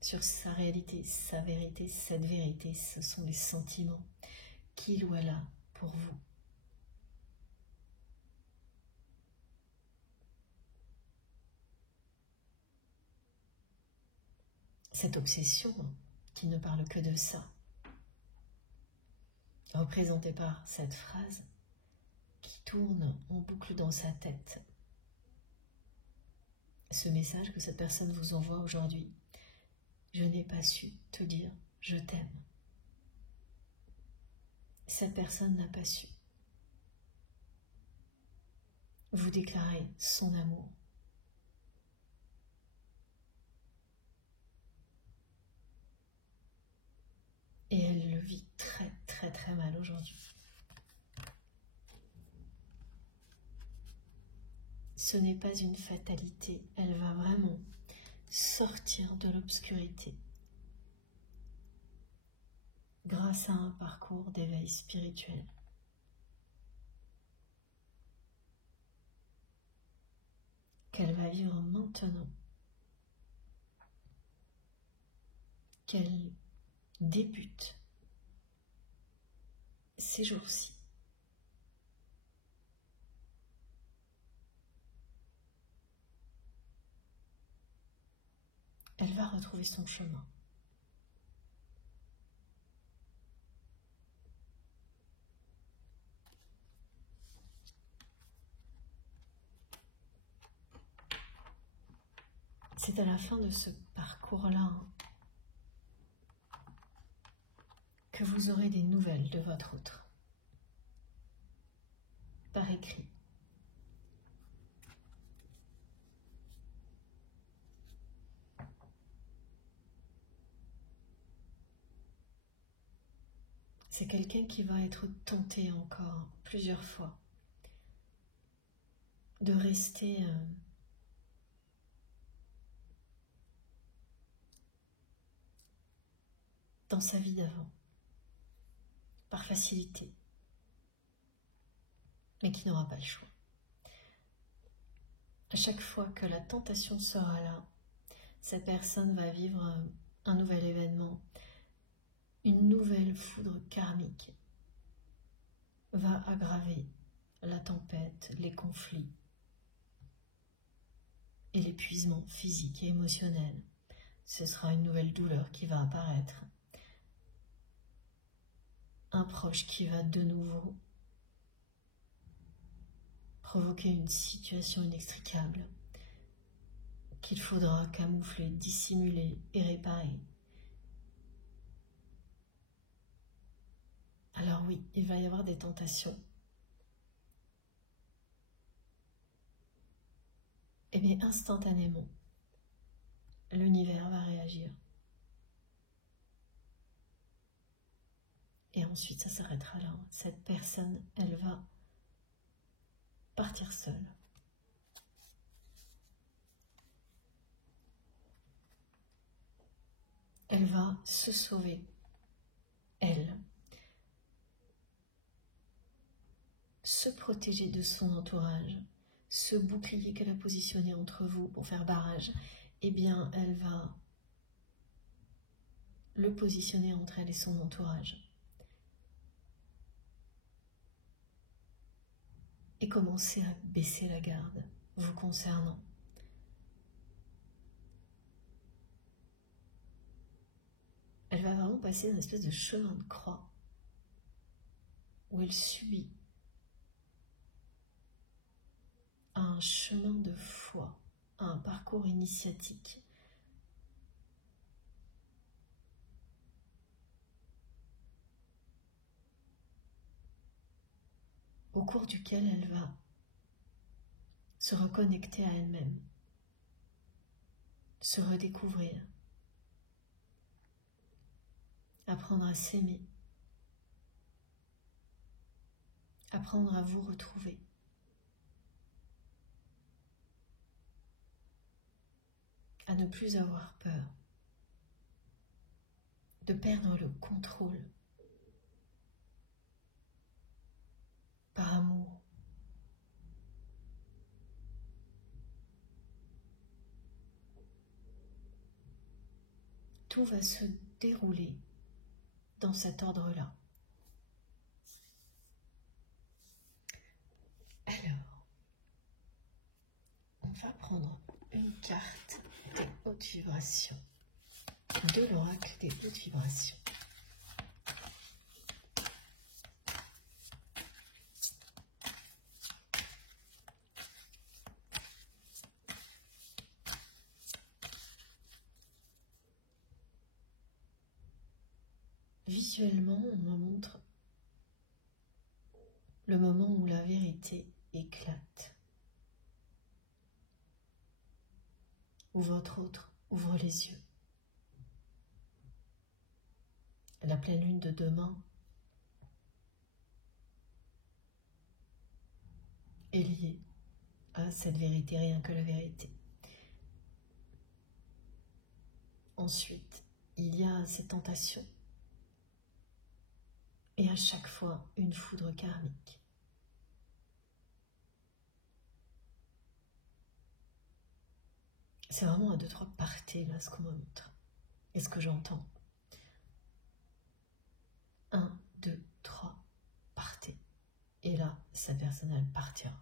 sur sa réalité, sa vérité. Cette vérité, ce sont les sentiments qu'il ou elle a pour vous. Cette obsession qui ne parle que de ça, représentée par cette phrase qui tourne en boucle dans sa tête. Ce message que cette personne vous envoie aujourd'hui: je n'ai pas su te dire je t'aime. Cette personne n'a pas su vous déclarer son amour. Et elle le vit très très très mal aujourd'hui. Ce n'est pas une fatalité, elle va vraiment sortir de l'obscurité grâce à un parcours d'éveil spirituel. Qu'elle va vivre maintenant, qu'elle débute ces jours-ci. Elle va retrouver son chemin. C'est à la fin de ce parcours-là que vous aurez des nouvelles de votre autre, par écrit. C'est quelqu'un qui va être tenté encore plusieurs fois de rester dans sa vie d'avant, par facilité, mais qui n'aura pas le choix. À chaque fois que la tentation sera là, cette personne va vivre un nouvel événement, une nouvelle foudre karmique va aggraver la tempête, les conflits et l'épuisement physique et émotionnel. Ce sera une nouvelle douleur qui va apparaître. Un proche qui va de nouveau provoquer une situation inextricable qu'il faudra camoufler, dissimuler et réparer. Alors oui, il va y avoir des tentations. Et bien instantanément, l'univers va réagir. Et ensuite, ça s'arrêtera là. Cette personne, elle va partir seule. Elle va se sauver, elle, se protéger de son entourage, ce bouclier qu'elle a positionné entre vous pour faire barrage, eh bien, elle va le positionner entre elle et son entourage. Et commencer à baisser la garde vous concernant. Elle va vraiment passer une espèce de chemin de croix où elle subit un chemin de foi, un parcours initiatique. Au cours duquel elle va se reconnecter à elle-même, se redécouvrir, apprendre à s'aimer, apprendre à vous retrouver. À ne plus avoir peur, de perdre le contrôle par amour. Tout va se dérouler dans cet ordre-là. Alors, on va prendre une carte des hautes vibrations, de l'oracle des hautes vibrations. Visuellement, on me montre le moment où la vérité éclate, où votre autre ouvre les yeux. La pleine lune de demain est liée à cette vérité, rien que la vérité. Ensuite, il y a ces tentations. Et à chaque fois, une foudre karmique. C'est vraiment à 2-3 partez là ce qu'on me montre. Et ce que j'entends. 1, 2, 3, partez. Et là, sa personne, elle partira.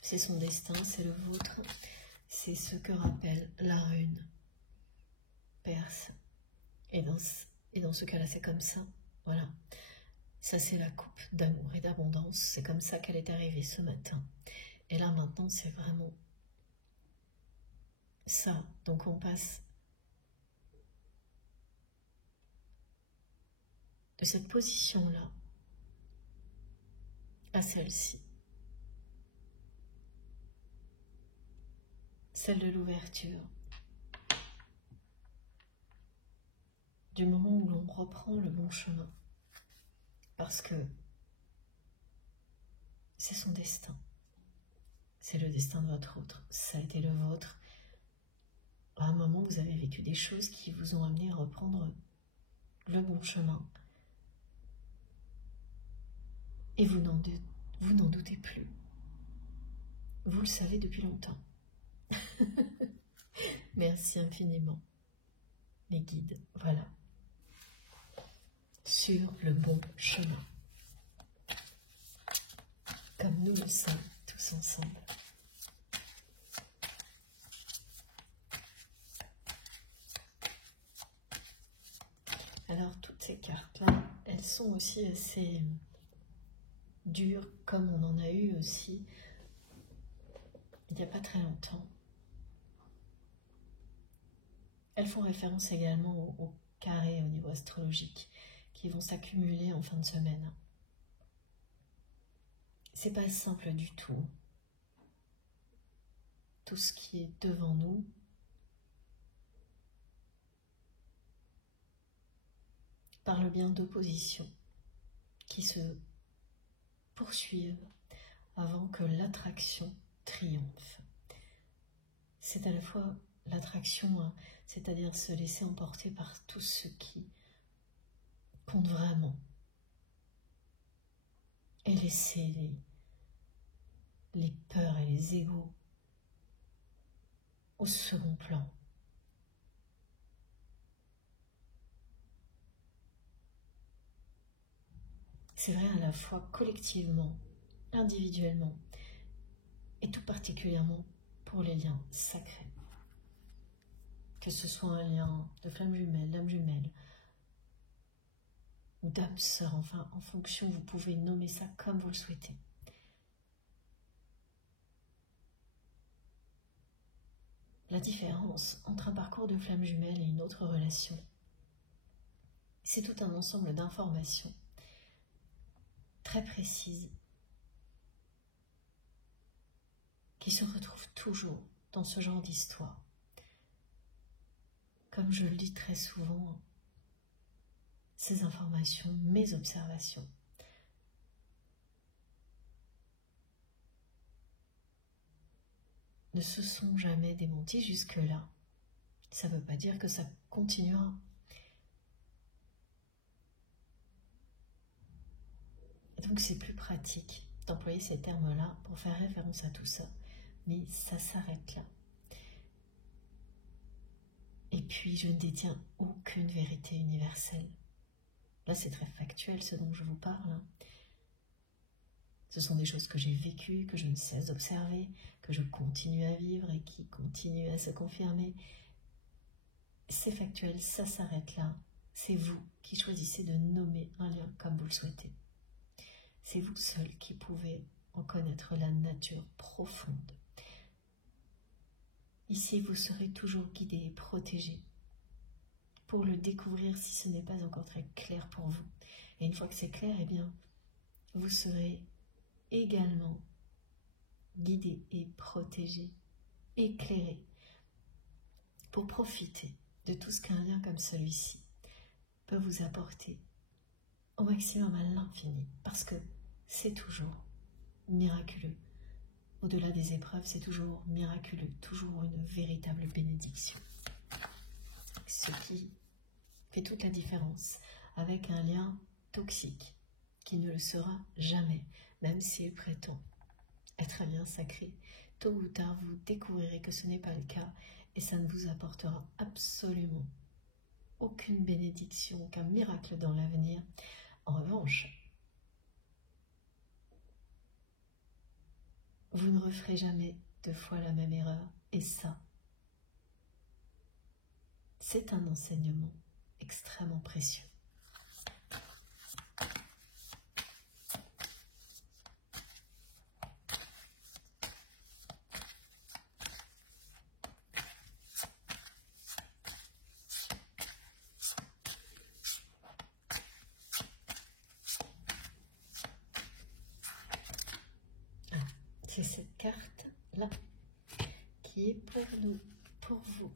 C'est son destin, c'est le vôtre. C'est ce que rappelle la rune perse. Et dans ce cas-là, c'est comme ça. Voilà. Ça, c'est la coupe d'amour et d'abondance. C'est comme ça qu'elle est arrivée ce matin. Et là, maintenant, c'est vraiment ça. Donc, on passe de cette position-là à celle-ci. Celle de l'ouverture. Du moment où l'on reprend le bon chemin. Parce que c'est son destin. C'est le destin de votre autre. Ça a été le vôtre. À un moment, vous avez vécu des choses qui vous ont amené à reprendre le bon chemin. Et vous n'en doutez plus. Vous le savez depuis longtemps. Merci infiniment, les guides. Voilà. Sur le bon chemin. Comme nous le sommes tous ensemble. Alors, toutes ces cartes-là, elles sont aussi assez dures, comme on en a eu aussi il n'y a pas très longtemps. Elles font référence également aux carrés au niveau astrologique qui vont s'accumuler en fin de semaine. C'est pas simple du tout. Tout ce qui est devant nous parle bien d'oppositions qui se poursuivent avant que l'attraction triomphe. C'est à la fois l'attraction, c'est-à-dire se laisser emporter par tout ce qui compte vraiment et laisser les peurs et les égos au second plan. C'est vrai à la fois collectivement, individuellement et tout particulièrement pour les liens sacrés. Que ce soit un lien de flamme jumelle, d'âme jumelle ou d'âme sœur, enfin en fonction, vous pouvez nommer ça comme vous le souhaitez. La différence entre un parcours de flamme jumelle et une autre relation, c'est tout un ensemble d'informations très précises qui se retrouvent toujours dans ce genre d'histoire. Comme je le dis très souvent, ces informations, mes observations, ne se sont jamais démenties jusque-là. Ça ne veut pas dire que ça continuera. Et donc c'est plus pratique d'employer ces termes-là pour faire référence à tout ça. Mais ça s'arrête là. Et puis je ne détiens aucune vérité universelle. Là c'est très factuel ce dont je vous parle. Ce sont des choses que j'ai vécues, que je ne cesse d'observer, que je continue à vivre et qui continuent à se confirmer. C'est factuel, ça s'arrête là. C'est vous qui choisissez de nommer un lien comme vous le souhaitez. C'est vous seul qui pouvez en connaître la nature profonde. Ici, vous serez toujours guidé et protégé pour le découvrir si ce n'est pas encore très clair pour vous. Et une fois que c'est clair, eh bien, vous serez également guidé et protégé, éclairé, pour profiter de tout ce qu'un lien comme celui-ci peut vous apporter au maximum à l'infini, parce que c'est toujours miraculeux. Au-delà des épreuves, c'est toujours miraculeux, toujours une véritable bénédiction. Ce qui fait toute la différence avec un lien toxique, qui ne le sera jamais, même s'il prétend être un lien sacré. Tôt ou tard, vous découvrirez que ce n'est pas le cas, et ça ne vous apportera absolument aucune bénédiction, aucun miracle dans l'avenir. En revanche, vous ne referez jamais 2 fois la même erreur, et ça, c'est un enseignement extrêmement précieux. C'est cette carte-là qui est pour nous, pour vous.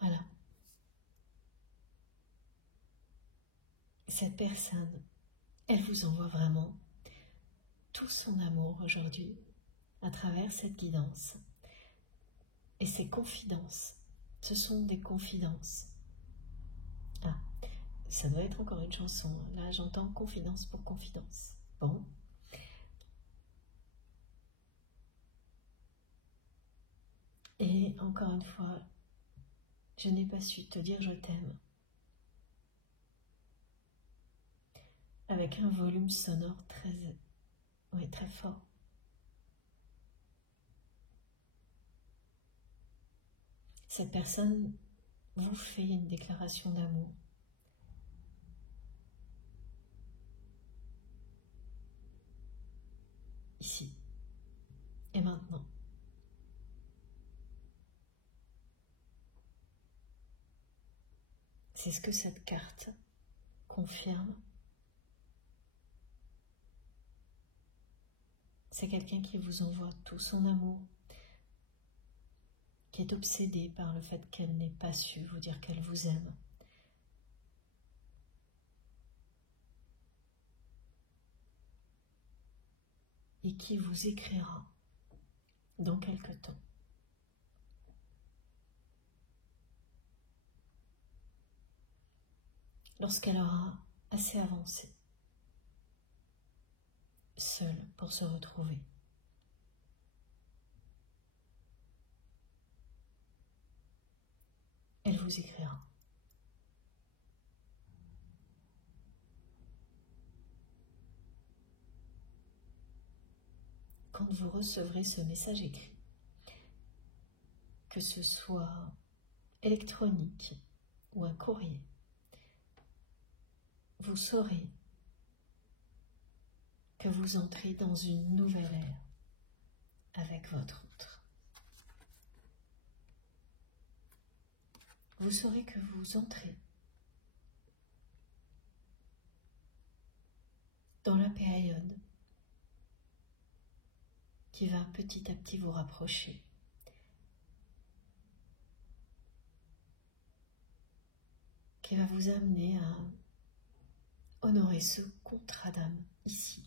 Voilà. Cette personne, elle vous envoie vraiment tout son amour aujourd'hui à travers cette guidance. Et ces confidences, ce sont des confidences. Ah, ça doit être encore une chanson. Là, j'entends confidence pour confidence. Bon. Et encore une fois, je n'ai pas su te dire je t'aime. Avec un volume sonore très fort. Cette personne vous fait une déclaration d'amour. Ici et maintenant. C'est ce que cette carte confirme. C'est quelqu'un qui vous envoie tout son amour, qui est obsédée par le fait qu'elle n'ait pas su vous dire qu'elle vous aime. Et qui vous écrira dans quelque temps. Lorsqu'elle aura assez avancé, seule pour se retrouver. Elle vous écrira. Quand vous recevrez ce message écrit, que ce soit électronique ou un courrier, vous saurez que vous entrez dans une nouvelle ère avec votre autre. Vous saurez que vous entrez dans la période qui va petit à petit vous rapprocher. Qui va vous amener à honorer ce contrat d'âme ici,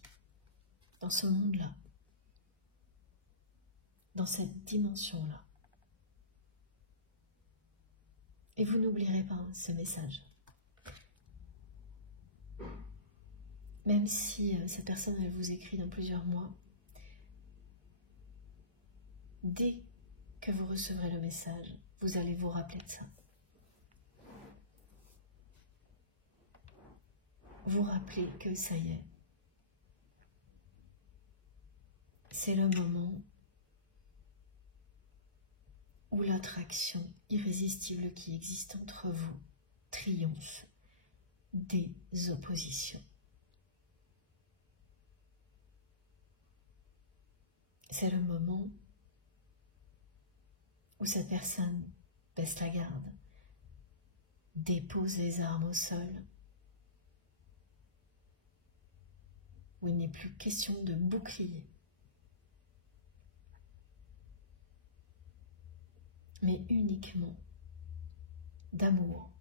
dans ce monde-là, dans cette dimension-là. Et vous n'oublierez pas ce message. Même si cette personne, elle vous écrit dans plusieurs mois, dès que vous recevrez le message, vous allez vous rappeler de ça. Vous rappelez que ça y est, c'est le moment où l'attraction irrésistible qui existe entre vous triomphe des oppositions. C'est le moment où cette personne baisse la garde, dépose les armes au sol, où il n'est plus question de bouclier, mais uniquement d'amour.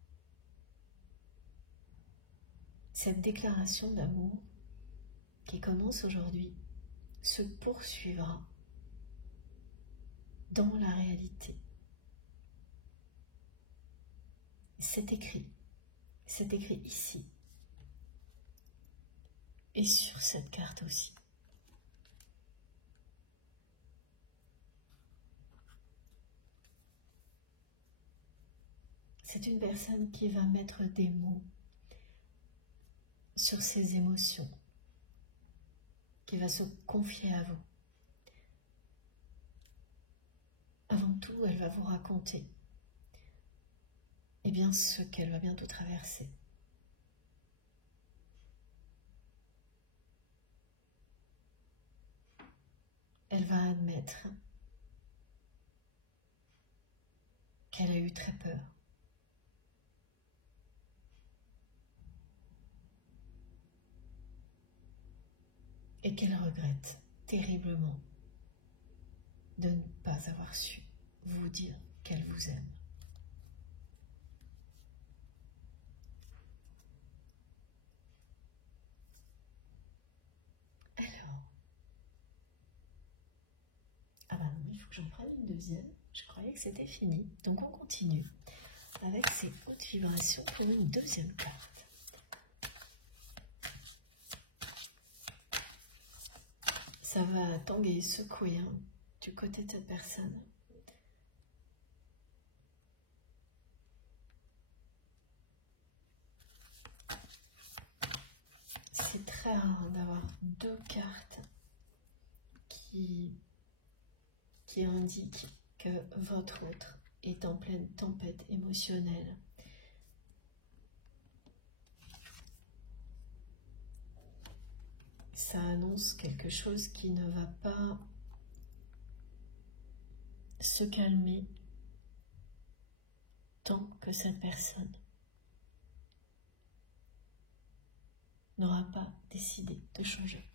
Cette déclaration d'amour qui commence aujourd'hui se poursuivra dans la réalité. C'est écrit ici et sur cette carte aussi. C'est une personne qui va mettre des mots sur ses émotions, qui va se confier à vous. Avant tout, elle va vous raconter ce qu'elle va bientôt traverser. Elle va admettre qu'elle a eu très peur. Et qu'elle regrette terriblement de ne pas avoir su vous dire qu'elle vous aime. Alors, il faut que j'en prenne une deuxième. Je croyais que c'était fini. Donc on continue avec ces hautes vibrations pour une deuxième carte. Ça va tanguer, secouer du côté de cette personne. C'est très rare d'avoir deux cartes qui indiquent que votre autre est en pleine tempête émotionnelle. Ça annonce quelque chose qui ne va pas se calmer tant que cette personne n'aura pas décidé de changer.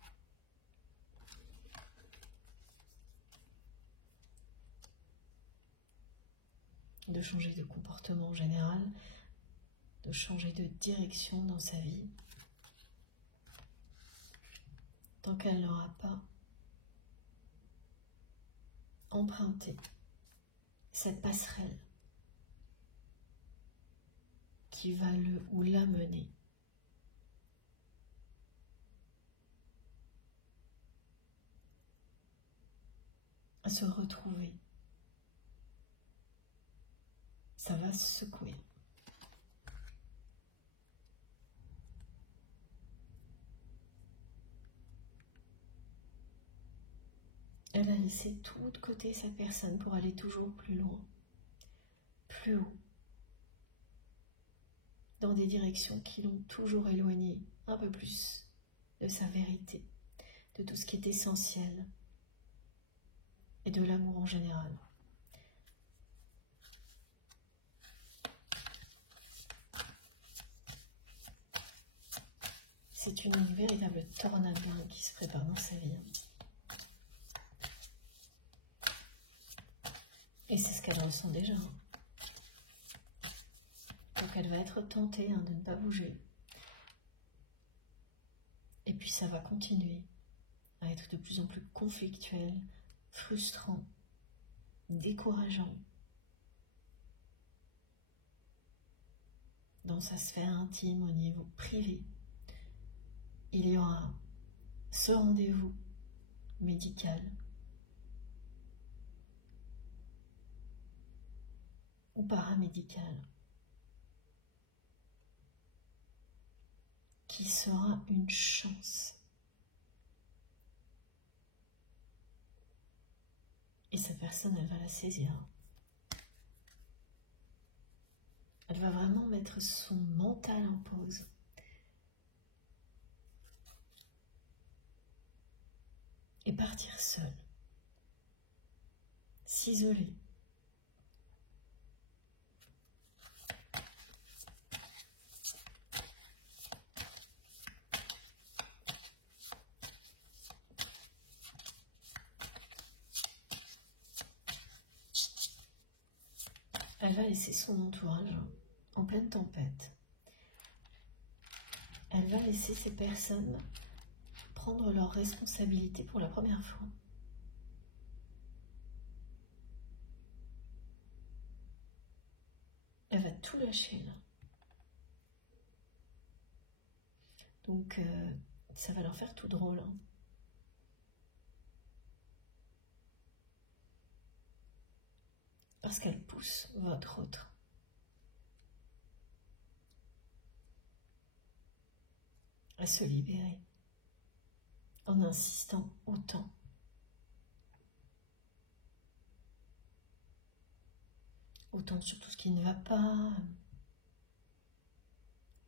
De changer de comportement en général, de changer de direction dans sa vie. Tant qu'elle n'aura pas emprunté cette passerelle qui va le ou la mener à se retrouver, ça va se secouer. Elle a laissé tout de côté cette personne pour aller toujours plus loin, plus haut, dans des directions qui l'ont toujours éloignée un peu plus de sa vérité, de tout ce qui est essentiel et de l'amour en général. C'est une véritable tornade qui se prépare dans sa vie. Et c'est ce qu'elle ressent déjà. Donc elle va être tentée de ne pas bouger. Et puis ça va continuer à être de plus en plus conflictuel, frustrant, décourageant. Dans sa sphère intime, au niveau privé, il y aura ce rendez-vous médical ou paramédical qui sera une chance. Et cette personne, elle va la saisir. Elle va vraiment mettre son mental en pause. Et partir seule. S'isoler. Elle va laisser son entourage en pleine tempête. Elle va laisser ces personnes prendre leurs responsabilités pour la première fois. Elle va tout lâcher là. Donc ça va leur faire tout drôle. Parce qu'elle pousse votre autre. À se libérer. En insistant autant. Autant sur tout ce qui ne va pas.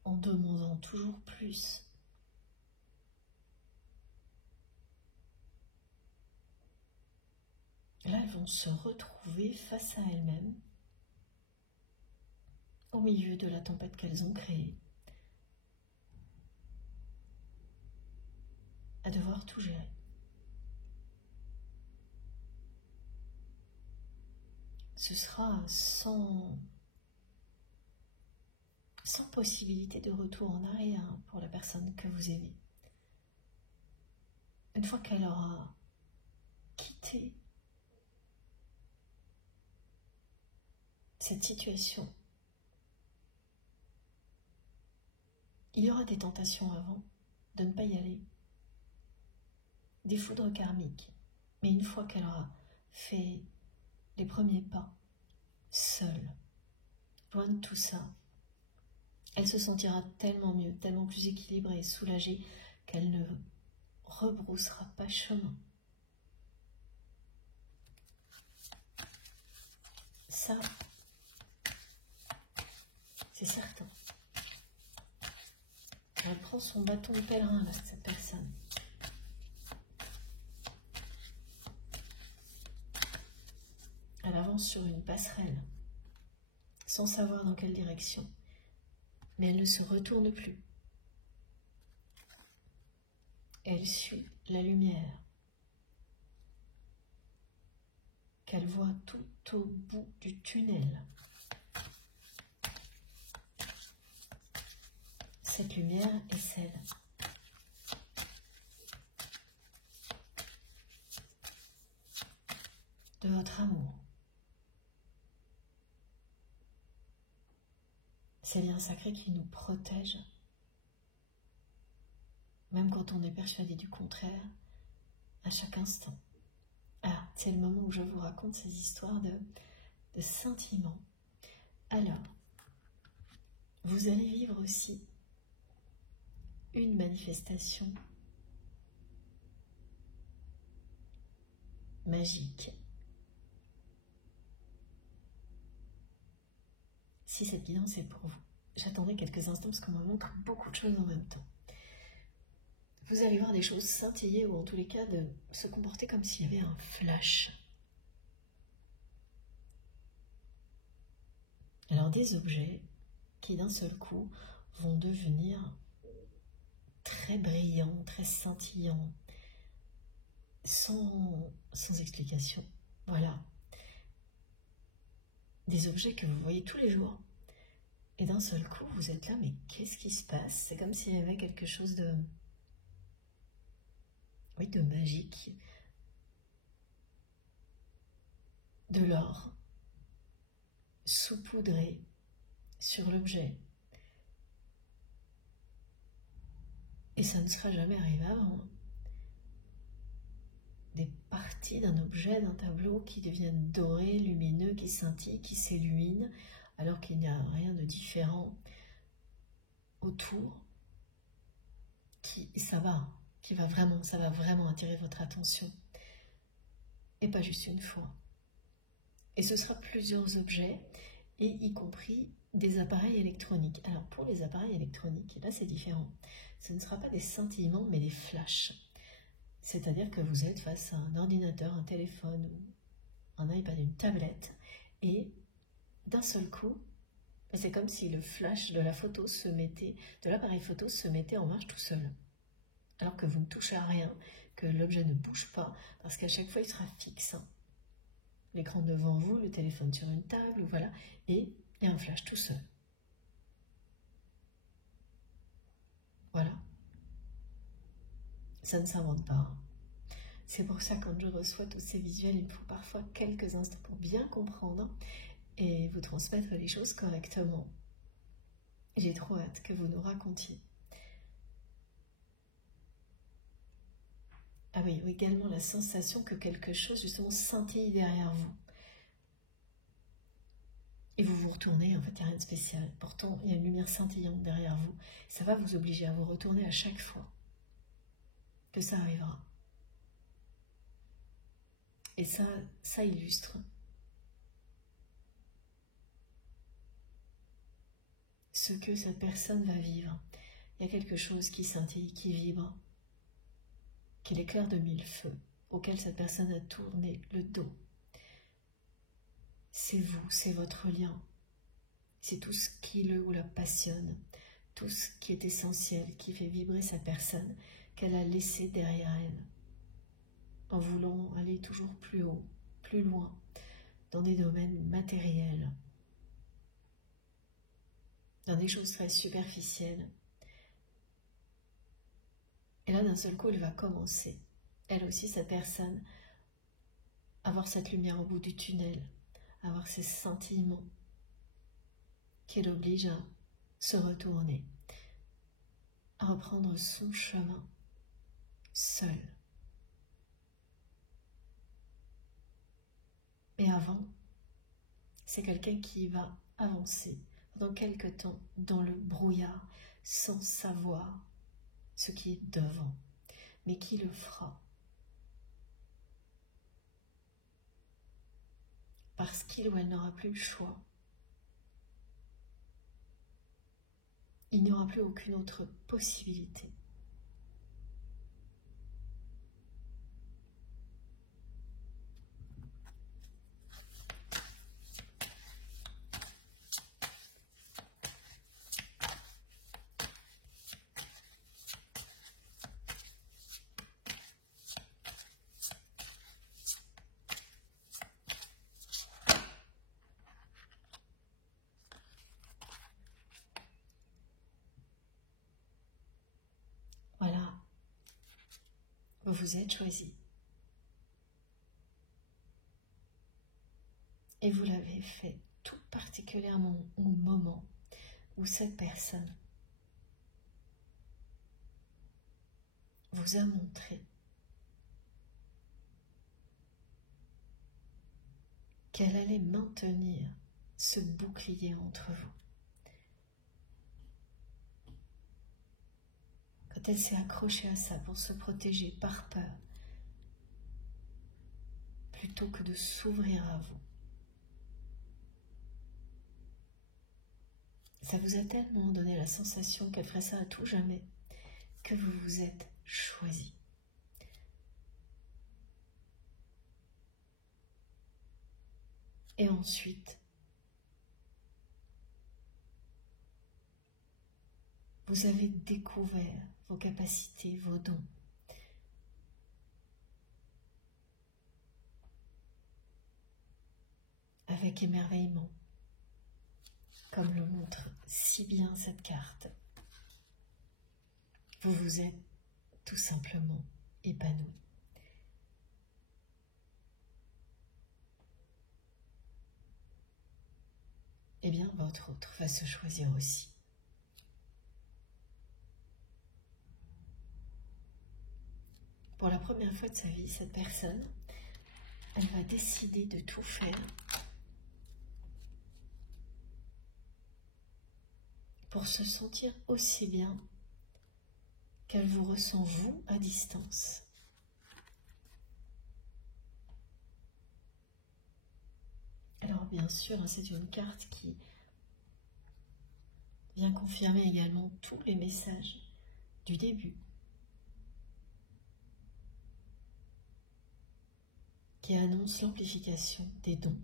En demandant toujours plus. Là, elles vont se retrouver face à elles-mêmes, au milieu de la tempête qu'elles ont créée, à devoir tout gérer. Ce sera sans possibilité de retour en arrière pour la personne que vous aimez. Une fois qu'elle aura quitté cette situation, il y aura des tentations avant de ne pas y aller, des foudres karmiques, mais une fois qu'elle aura fait les premiers pas, seule, loin de tout ça, elle se sentira tellement mieux, tellement plus équilibrée et soulagée qu'elle ne rebroussera pas chemin. Ça, c'est certain. Elle prend son bâton de pèlerin, là, cette personne. Elle avance sur une passerelle, sans savoir dans quelle direction. Mais elle ne se retourne plus. Elle suit la lumière qu'elle voit tout au bout du tunnel. Cette lumière est celle de votre amour. Ces liens sacrés qui nous protègent, même quand on est persuadé du contraire, à chaque instant. Ah, c'est le moment où je vous raconte ces histoires de sentiments. Alors, vous allez vivre aussi une manifestation magique. Si cette guidance est pour vous, j'attendrai quelques instants parce qu'on me montre beaucoup de choses en même temps. Vous allez voir des choses scintiller ou en tous les cas de se comporter comme s'il y avait un flash. Alors des objets qui d'un seul coup vont devenir très très brillants, très scintillants, sans explication. Voilà. Des objets que vous voyez tous les jours. Et d'un seul coup, vous êtes là, mais qu'est-ce qui se passe? C'est comme s'il y avait quelque chose de... Oui, de magique. De l'or saupoudré sur l'objet. Et ça ne sera jamais arrivé avant. Des parties d'un objet, d'un tableau qui deviennent dorés, lumineux, qui scintillent, qui s'illuminent, alors qu'il n'y a rien de différent autour, ça va vraiment attirer votre attention. Et pas juste une fois. Et ce sera plusieurs objets, et y compris des appareils électroniques. Alors pour les appareils électroniques, là c'est différent. Ce ne sera pas des scintillements, mais des flashs. C'est-à-dire que vous êtes face à un ordinateur, un téléphone, un iPad, une tablette, et d'un seul coup, c'est comme si le flash de la photo de l'appareil photo se mettait en marche tout seul. Alors que vous ne touchez à rien, que l'objet ne bouge pas, parce qu'à chaque fois il sera fixe. L'écran devant vous, le téléphone sur une table, voilà, et il y a un flash tout seul. Voilà. Ça ne s'invente pas. C'est pour ça, quand je reçois tous ces visuels, il me faut parfois quelques instants pour bien comprendre et vous transmettre les choses correctement. J'ai trop hâte que vous nous racontiez. Ah oui, également la sensation que quelque chose justement scintille derrière vous. Et vous vous retournez, en fait, il n'y a rien de spécial. Pourtant, il y a une lumière scintillante derrière vous. Ça va vous obliger à vous retourner à chaque fois que ça arrivera. Et ça illustre ce que cette personne va vivre. Il y a quelque chose qui scintille, qui vibre, qui est l'éclair de mille feux, auquel cette personne a tourné le dos. C'est vous, c'est votre lien. C'est tout ce qui le ou la passionne, tout ce qui est essentiel, qui fait vibrer sa personne, qu'elle a laissé derrière elle, en voulant aller toujours plus haut, plus loin, dans des domaines matériels, dans des choses très superficielles. Et là, d'un seul coup, elle va commencer, elle aussi, cette personne, à voir cette lumière au bout du tunnel, à voir ces scintillements qui l'obligent à se retourner, à reprendre son chemin, seul. Mais avant, c'est quelqu'un qui va avancer pendant quelque temps dans le brouillard, sans savoir ce qui est devant, mais qui le fera. Parce qu'il ou elle n'aura plus le choix. Il n'y aura plus aucune autre possibilité. Voilà, vous vous êtes choisi. Et vous l'avez fait tout particulièrement au moment où cette personne vous a montré qu'elle allait maintenir ce bouclier entre vous. Quand elle s'est accrochée à ça pour se protéger par peur, plutôt que de s'ouvrir à vous. Ça vous a tellement donné la sensation qu'elle ferait ça à tout jamais, que vous vous êtes choisi. Et ensuite, vous avez découvert vos capacités, vos dons. Avec émerveillement, comme le montre si bien cette carte. Vous vous êtes tout simplement épanoui. Eh bien, votre autre va se choisir aussi. Pour la première fois de sa vie, cette personne, elle va décider de tout faire pour se sentir aussi bien qu'elle vous ressent vous à distance. Alors bien sûr, c'est une carte qui vient confirmer également tous les messages du début, qui annonce l'amplification des dons,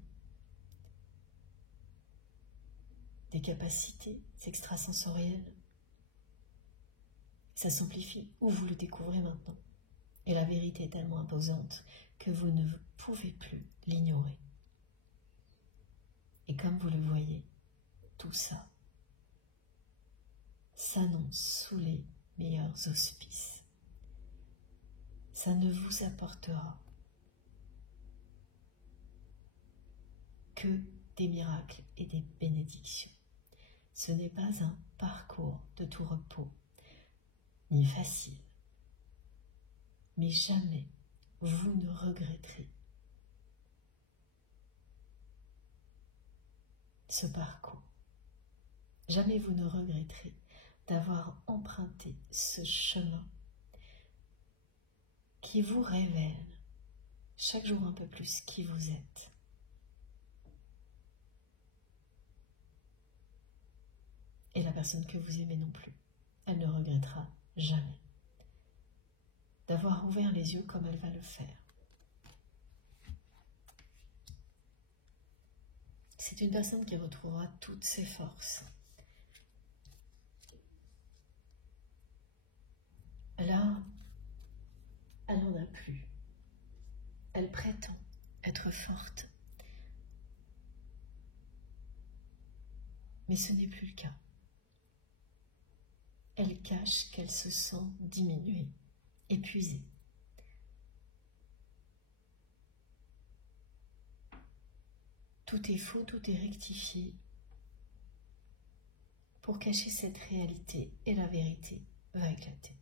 des capacités extrasensorielles. Ça s'amplifie ou vous le découvrez maintenant. Et la vérité est tellement imposante que vous ne pouvez plus l'ignorer. Et comme vous le voyez, tout ça s'annonce sous les meilleurs auspices. Ça ne vous apportera que des miracles et des bénédictions. Ce n'est pas un parcours de tout repos, ni facile. Mais jamais vous ne regretterez ce parcours. Jamais vous ne regretterez d'avoir emprunté ce chemin qui vous révèle chaque jour un peu plus qui vous êtes. Et la personne que vous aimez non plus, elle ne regrettera jamais d'avoir ouvert les yeux comme elle va le faire. C'est une personne qui retrouvera toutes ses forces. Là, elle n'en a plus. Elle prétend être forte. Mais ce n'est plus le cas. Elle cache qu'elle se sent diminuée, épuisée. Tout est faux, tout est rectifié pour cacher cette réalité et la vérité va éclater.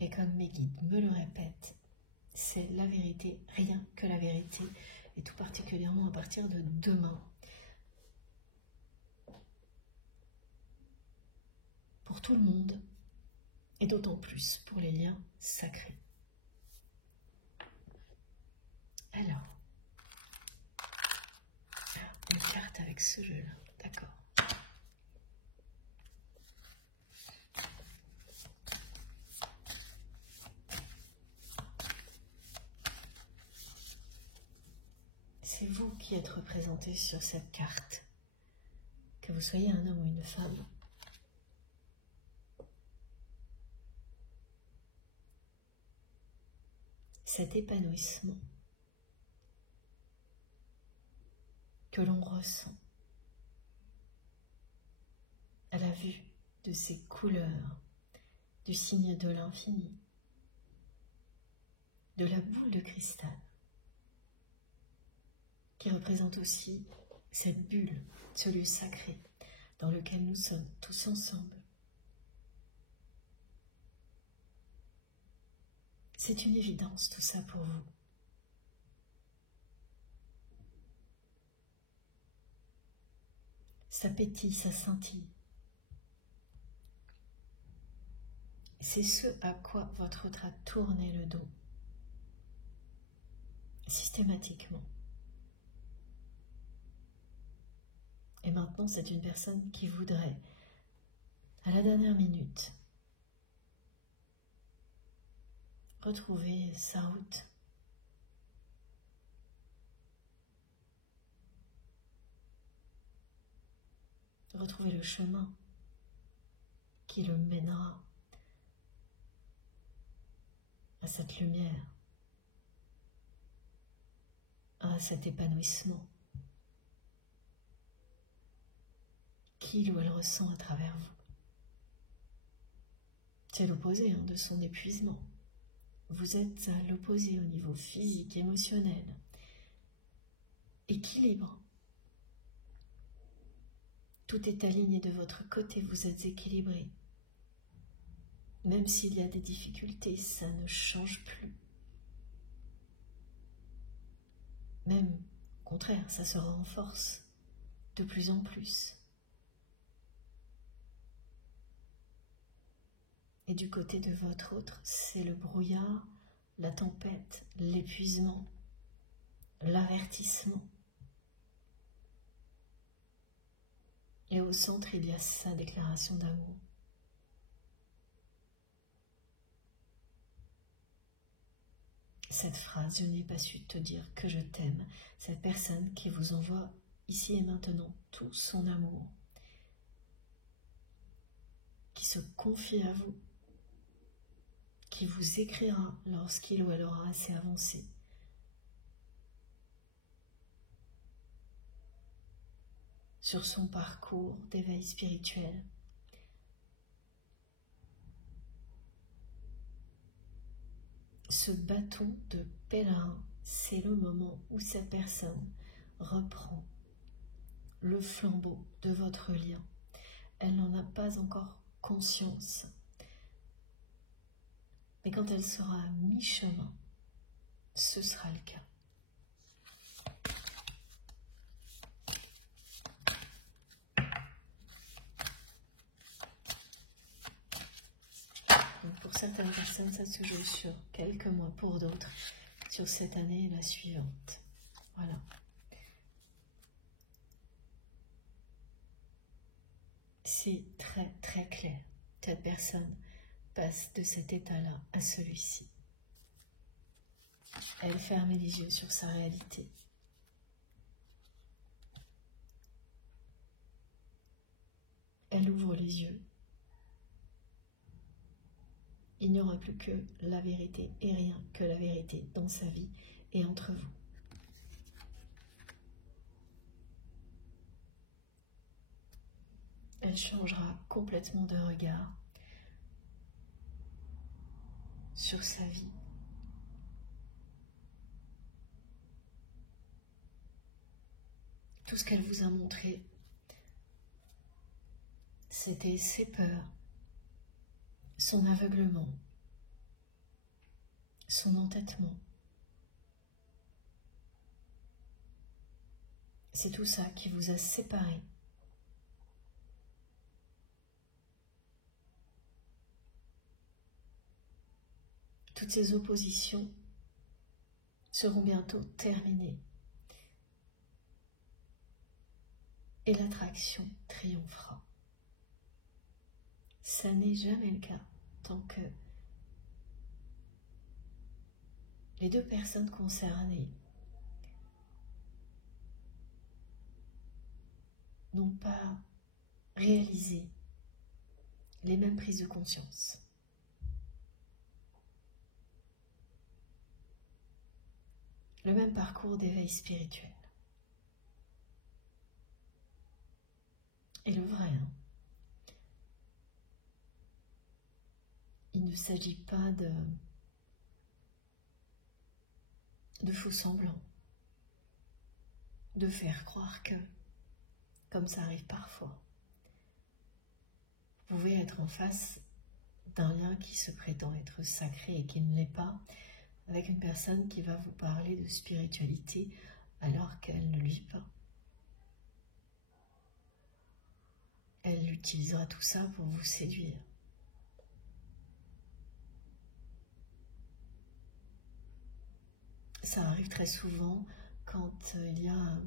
Et comme mes guides me le répètent, c'est la vérité, rien que la vérité, et tout particulièrement à partir de demain. Pour tout le monde, et d'autant plus pour les liens sacrés. Alors, une carte avec ce jeu-là, d'accord. C'est vous qui êtes représenté sur cette carte, que vous soyez un homme ou une femme. Cet épanouissement que l'on ressent à la vue de ces couleurs, du signe de l'infini, de la boule de cristal, qui représente aussi cette bulle, ce lieu sacré dans lequel nous sommes tous ensemble. C'est une évidence tout ça pour vous. Ça pétille, ça scintille. C'est ce à quoi votre autre a tourné le dos, systématiquement. Et maintenant, c'est une personne qui voudrait, à la dernière minute, retrouver sa route. Retrouver le chemin qui le mènera à cette lumière, à cet épanouissement qu'il ou elle ressent à travers vous. C'est l'opposé de son épuisement. Vous êtes à l'opposé au niveau physique, émotionnel. Équilibre. Tout est aligné de votre côté, vous êtes équilibré. Même s'il y a des difficultés, ça ne change plus. Même, au contraire, ça se renforce de plus en plus. Et du côté de votre autre, c'est le brouillard, la tempête, l'épuisement, l'avertissement. Et au centre, il y a sa déclaration d'amour. Cette phrase, je n'ai pas su te dire que je t'aime, cette personne qui vous envoie ici et maintenant tout son amour, qui se confie à vous, qui vous écrira lorsqu'il ou elle aura assez avancé. Sur son parcours d'éveil spirituel. Ce bâton de pèlerin, c'est le moment où cette personne reprend le flambeau de votre lien. Elle n'en a pas encore conscience. Mais quand elle sera à mi-chemin, ce sera le cas. Donc pour certaines personnes, ça se joue sur quelques mois, pour d'autres, sur cette année et la suivante. Voilà. C'est très très clair. Cette personne passe de cet état-là à celui-ci. Elle ferme les yeux sur sa réalité. Elle ouvre les yeux. Il n'y aura plus que la vérité et rien que la vérité dans sa vie et entre vous. Elle changera complètement de regard sur sa vie. Tout ce qu'elle vous a montré, c'était ses peurs, son aveuglement, son entêtement. C'est tout ça qui vous a séparé. Toutes ces oppositions seront bientôt terminées. Et l'attraction triomphera. Ça n'est jamais le cas tant que les deux personnes concernées n'ont pas réalisé les mêmes prises de conscience. Le même parcours d'éveil spirituel. Et le vrai, il ne s'agit pas de faux semblants, de faire croire que, comme ça arrive parfois, vous pouvez être en face d'un lien qui se prétend être sacré et qui ne l'est pas, avec une personne qui va vous parler de spiritualité alors qu'elle ne le vit pas. Elle utilisera tout ça pour vous séduire. Ça arrive très souvent quand il y a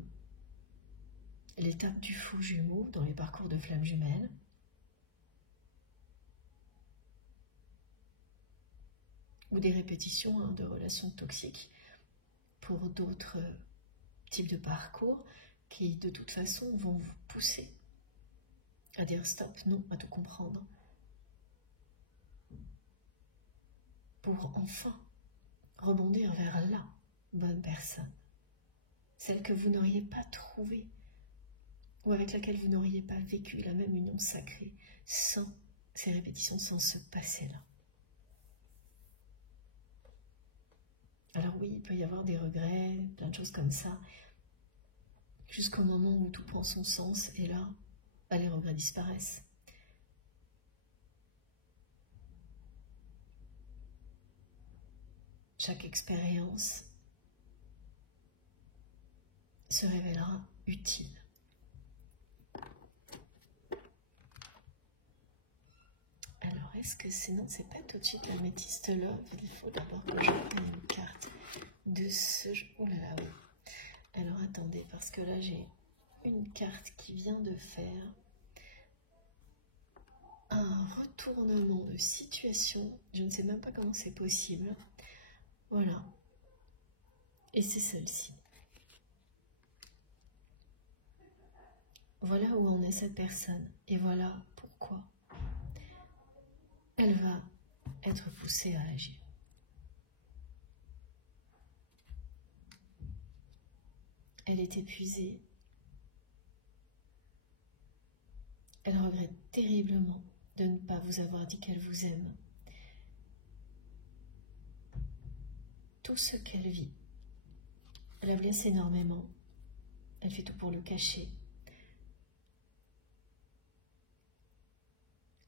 l'étape du faux jumeau dans les parcours de flammes jumelles. Ou des répétitions de relations toxiques pour d'autres types de parcours qui de toute façon vont vous pousser à dire stop, non, à tout comprendre pour enfin rebondir vers la bonne personne, celle que vous n'auriez pas trouvée ou avec laquelle vous n'auriez pas vécu la même union sacrée sans ces répétitions, sans ce passé-là. Alors oui, il peut y avoir des regrets, plein de choses comme ça, jusqu'au moment où tout prend son sens, et là, les regrets disparaissent. Chaque expérience se révélera utile. Alors, est-ce que sinon, c'est pas tout de suite la métiste love? Il faut d'abord que je prenne une carte de ce jeu. Oh là là, oui. Alors, attendez, parce que là, j'ai une carte qui vient de faire un retournement de situation. Je ne sais même pas comment c'est possible. Voilà. Et c'est celle-ci. Voilà où en est cette personne. Et voilà pourquoi elle va être poussée à agir. Elle est épuisée. Elle regrette terriblement de ne pas vous avoir dit qu'elle vous aime. Tout ce qu'elle vit, elle la blesse énormément. Elle fait tout pour le cacher.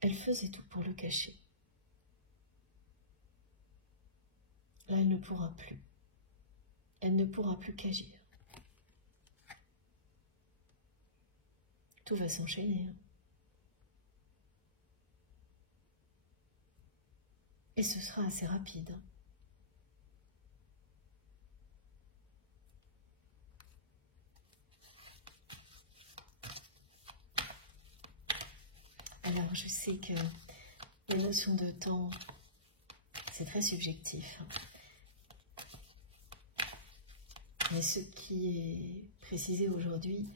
Elle faisait tout pour le cacher. Là, elle ne pourra plus. Elle ne pourra plus qu'agir. Tout va s'enchaîner. Et ce sera assez rapide. Alors, je sais que la notion de temps, c'est très subjectif. Mais ce qui est précisé aujourd'hui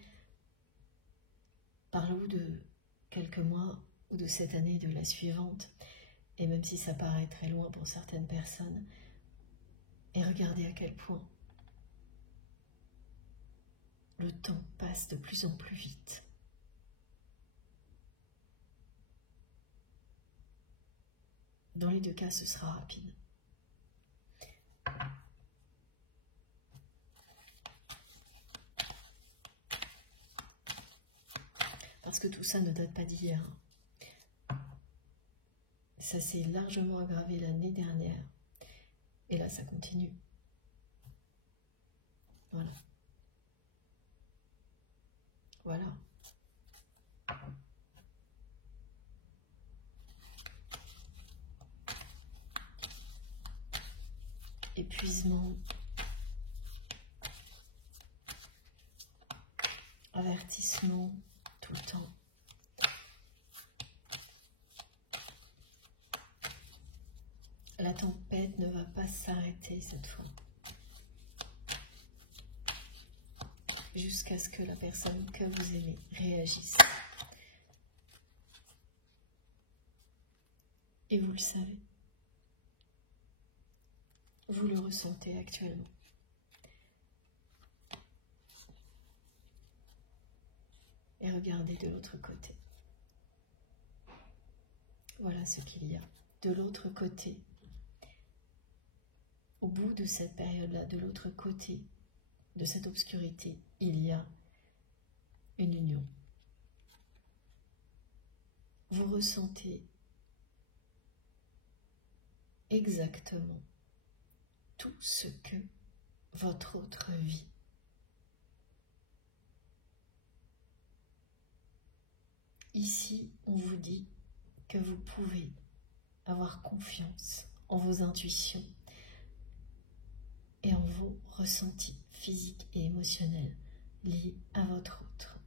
parle de quelques mois ou de cette année, de la suivante. Et même si ça paraît très loin pour certaines personnes, et regardez à quel point le temps passe de plus en plus vite. Dans les deux cas, ce sera rapide. Parce que tout ça ne date pas d'hier. Ça s'est largement aggravé l'année dernière. Et là, ça continue. Voilà. Voilà. Épuisement. Avertissement tout le temps. La tempête ne va pas s'arrêter cette fois. Jusqu'à ce que la personne que vous aimez réagisse. Et vous le savez. Vous le ressentez actuellement. Et regardez de l'autre côté. Voilà ce qu'il y a. De l'autre côté, au bout de cette période-là, de l'autre côté de cette obscurité, il y a une union. Vous ressentez exactement tout ce que votre autre vit. Ici, on vous dit que vous pouvez avoir confiance en vos intuitions et en vos ressentis physiques et émotionnels liés à votre autre.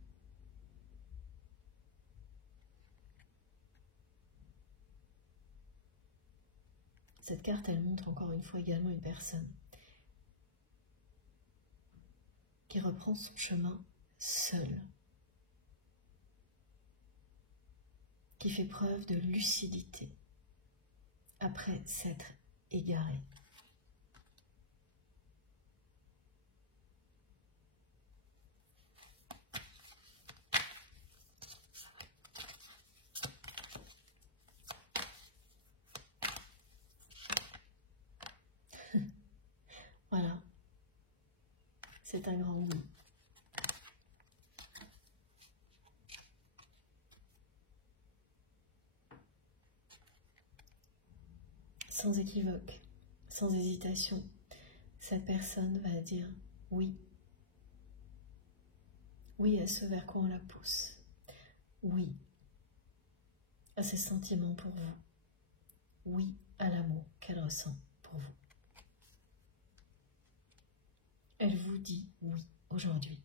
Cette carte, elle montre encore une fois également une personne qui reprend son chemin seule, qui fait preuve de lucidité après s'être égaré. Voilà, c'est un grand oui. Sans équivoque, sans hésitation, cette personne va dire oui. Oui à ce vers quoi on la pousse. Oui à ses sentiments pour vous. Oui à l'amour qu'elle ressent pour vous. Elle vous dit oui aujourd'hui.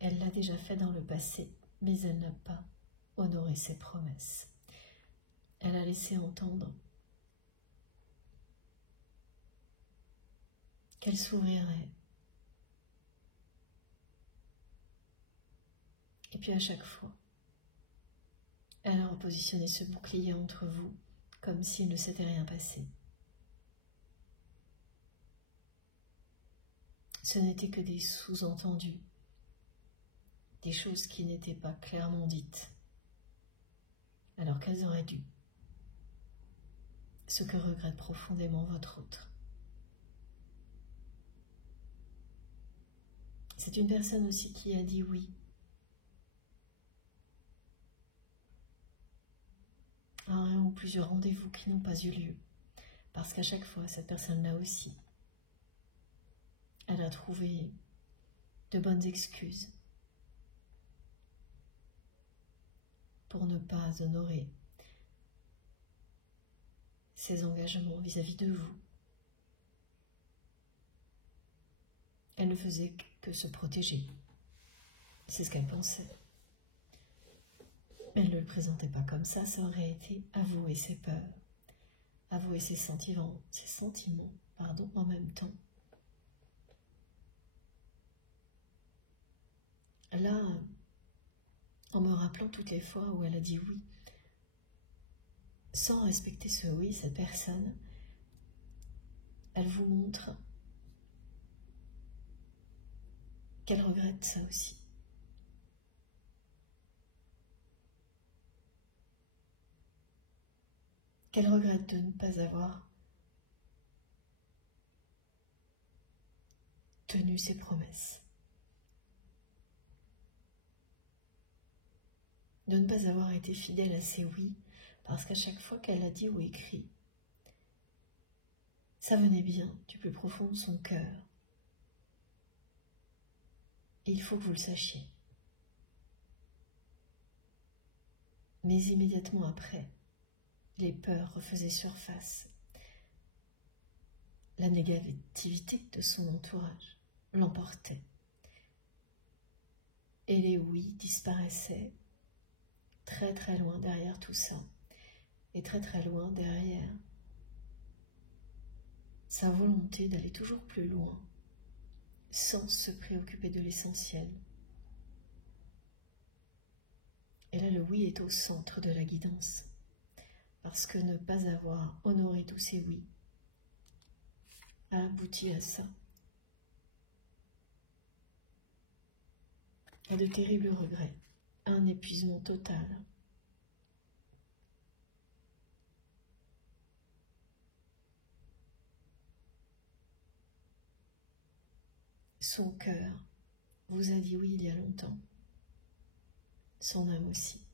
Elle l'a déjà fait dans le passé, mais elle n'a pas honoré ses promesses. Elle a laissé entendre qu'elle s'ouvrirait. Et puis à chaque fois, elle a repositionné ce bouclier entre vous comme s'il ne s'était rien passé. Ce n'était que des sous-entendus, des choses qui n'étaient pas clairement dites, alors qu'elles auraient dû. Ce que regrette profondément votre autre. C'est une personne aussi qui a dit oui à un ou plusieurs rendez-vous qui n'ont pas eu lieu, parce qu'à chaque fois, cette personne-là aussi, elle a trouvé de bonnes excuses pour ne pas honorer ses engagements vis-à-vis de vous. Elle ne faisait que se protéger. C'est ce qu'elle pensait. Elle ne le présentait pas comme ça aurait été avouer ses peurs, avouer ses sentiments, en même temps. Là, en me rappelant toutes les fois où elle a dit oui, sans respecter ce oui, cette personne, elle vous montre qu'elle regrette ça aussi. Qu'elle regrette de ne pas avoir tenu ses promesses. De ne pas avoir été fidèle à ses oui, parce qu'à chaque fois qu'elle a dit ou écrit, ça venait bien du plus profond de son cœur. Et il faut que vous le sachiez. Mais immédiatement après, les peurs refaisaient surface. La négativité de son entourage l'emportait. Et les oui disparaissaient très très loin derrière tout ça. Et très très loin derrière sa volonté d'aller toujours plus loin, sans se préoccuper de l'essentiel. Et là, le oui est au centre de la guidance, parce que ne pas avoir honoré tous ces oui a abouti à ça. À de terribles regrets, à un épuisement total. Son cœur vous a dit oui il y a longtemps. Son âme aussi.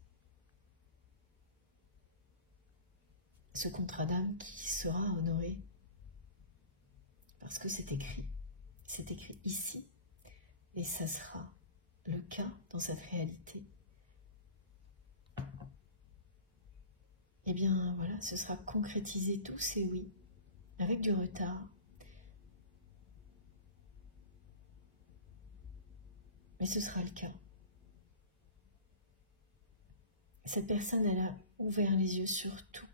Ce contrat d'âme qui sera honoré parce que c'est écrit ici et ça sera le cas dans cette réalité. Eh bien voilà, ce sera concrétisé tous ces oui avec du retard. Mais ce sera le cas. Cette personne, elle a ouvert les yeux sur tout,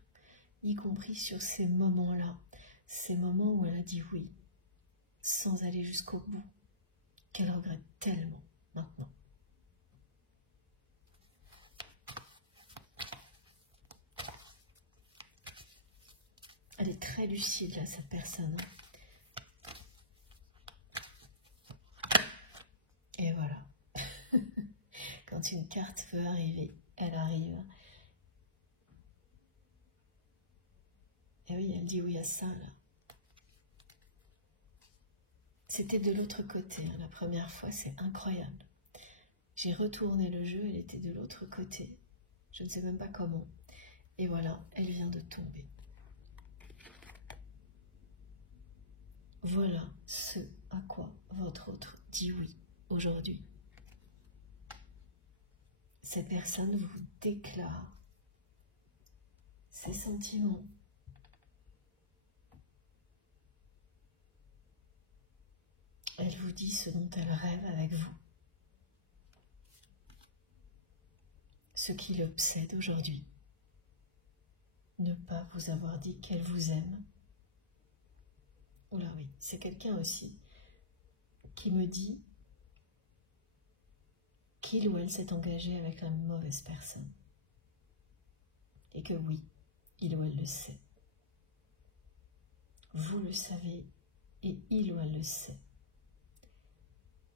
y compris sur ces moments-là, ces moments où elle a dit oui, sans aller jusqu'au bout, qu'elle regrette tellement maintenant. est très lucide là, cette personne. Et voilà. Quand une carte veut arriver, elle arrive. Et oui, elle dit oui à ça, là. C'était de l'autre côté, hein, la première fois, c'est incroyable. J'ai retourné le jeu, elle était de l'autre côté. Je ne sais même pas comment. Et voilà, elle vient de tomber. Voilà ce à quoi votre autre dit oui aujourd'hui. Cette personne vous déclare ses sentiments. Elle vous dit ce dont elle rêve avec vous. Ce qui l'obsède aujourd'hui. Ne pas vous avoir dit qu'elle vous aime. Oula oui, c'est quelqu'un aussi qui me dit qu'il ou elle s'est engagé avec une mauvaise personne. Et que oui, il ou elle le sait. Vous le savez et il ou elle le sait.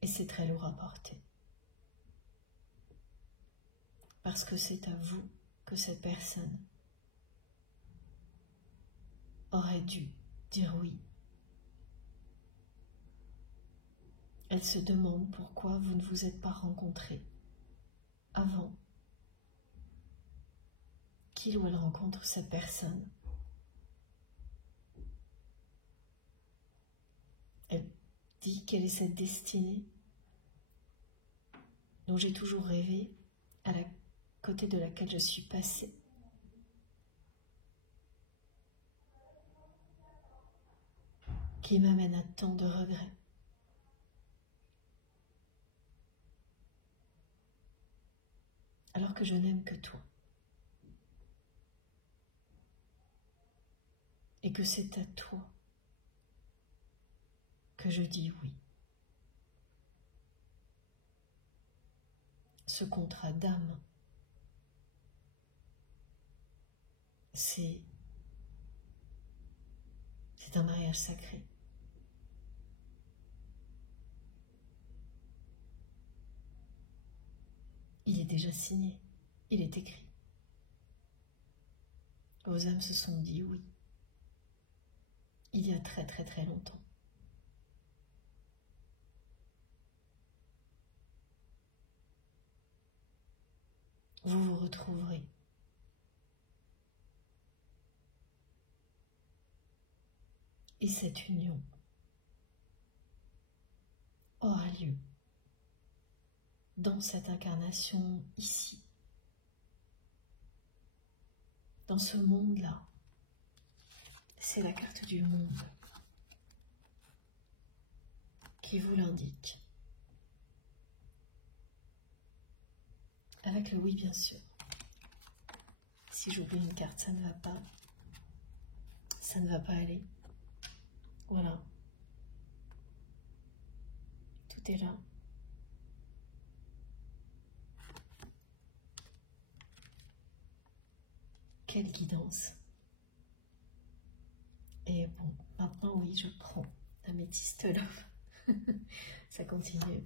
Et c'est très lourd à porter. Parce que c'est à vous que cette personne aurait dû dire oui. Elle se demande pourquoi vous ne vous êtes pas rencontrés avant qu'il ou elle rencontre cette personne. Elle dit quelle est cette destinée dont j'ai toujours rêvé, à la côté de laquelle je suis passée. Qui m'amène à tant de regrets. Alors que je n'aime que toi. Et que c'est à toi que je dis oui. Ce contrat d'âme, c'est un mariage sacré. Il est déjà signé, il est écrit. Vos âmes se sont dit oui. Il y a très très très longtemps. Vous vous retrouverez. Et cette union aura lieu dans cette incarnation ici, dans ce monde-là. C'est la carte du monde qui vous l'indique. Avec le oui, bien sûr. Si j'oublie une carte, ça ne va pas. Ça ne va pas aller. Voilà. Tout est là. Quelle guidance. Et bon, maintenant oui, je prends Améthyste Love. Ça continue.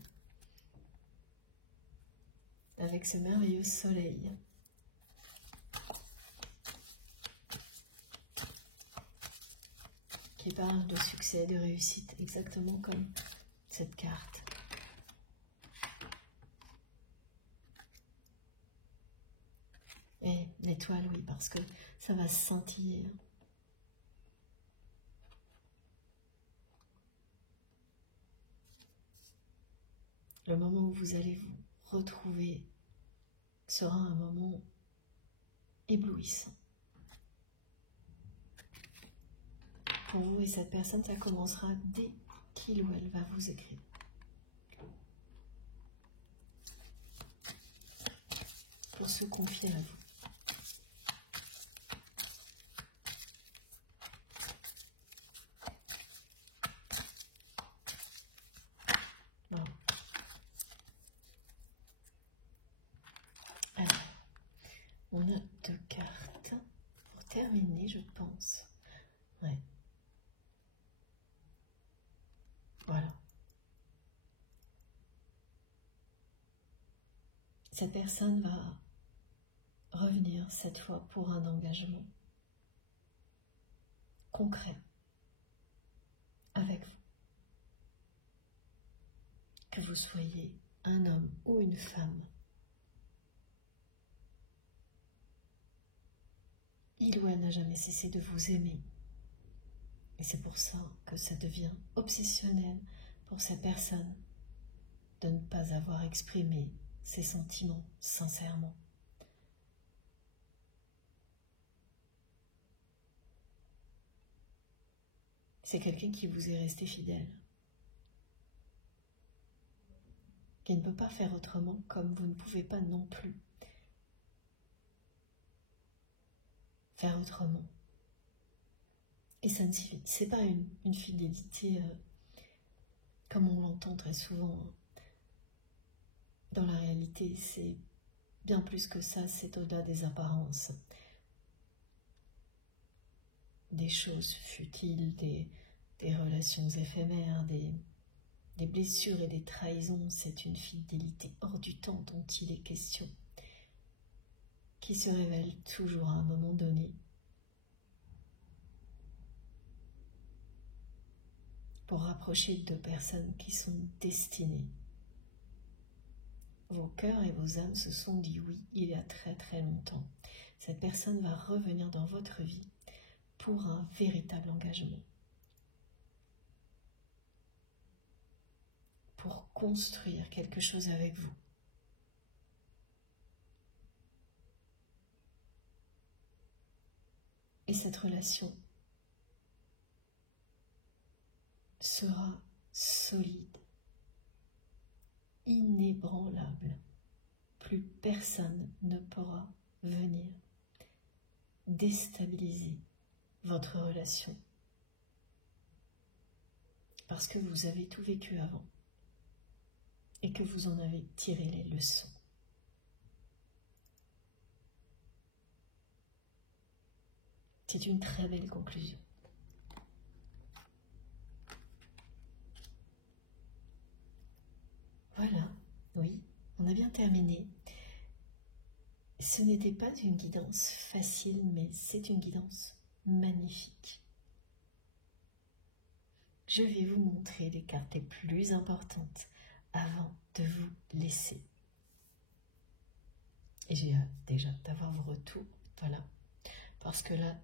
Avec ce merveilleux soleil. Qui parle de succès, de réussite, exactement comme cette carte. Et l'étoile, oui, parce que ça va scintiller. Le moment où vous allez vous retrouver sera un moment éblouissant. Pour vous et cette personne, ça commencera dès qu'il ou elle va vous écrire. Pour se confier à vous. Voilà. Alors, on a 2 cartes pour terminer, je pense. Ouais. cette personne va revenir cette fois pour un engagement concret avec vous. Que vous soyez un homme ou une femme, il ou elle n'a jamais cessé de vous aimer. Et c'est pour ça que ça devient obsessionnel pour cette personne de ne pas avoir exprimé ses sentiments sincèrement. C'est quelqu'un qui vous est resté fidèle, qui ne peut pas faire autrement, comme vous ne pouvez pas non plus faire autrement. Et ça ne suffit, c'est pas une fidélité comme on l'entend très souvent. Dans la réalité, c'est bien plus que ça, c'est au-delà des apparences. Des choses futiles, des relations éphémères, des blessures et des trahisons, c'est une fidélité hors du temps dont il est question, qui se révèle toujours à un moment donné, pour rapprocher deux personnes qui sont destinées. Vos cœurs et vos âmes se sont dit oui il y a très très longtemps. Cette personne va revenir dans votre vie pour un véritable engagement, pour construire quelque chose avec vous. Et cette relation sera solide, inébranlable. Plus personne ne pourra venir déstabiliser votre relation. Parce que vous avez tout vécu avant et que vous en avez tiré les leçons. C'est une très belle conclusion. Voilà, oui, on a bien terminé. Ce n'était pas une guidance facile, mais c'est une guidance magnifique. Je vais vous montrer les cartes les plus importantes avant de vous laisser. Et j'ai hâte déjà d'avoir vos retours, voilà. Parce que là,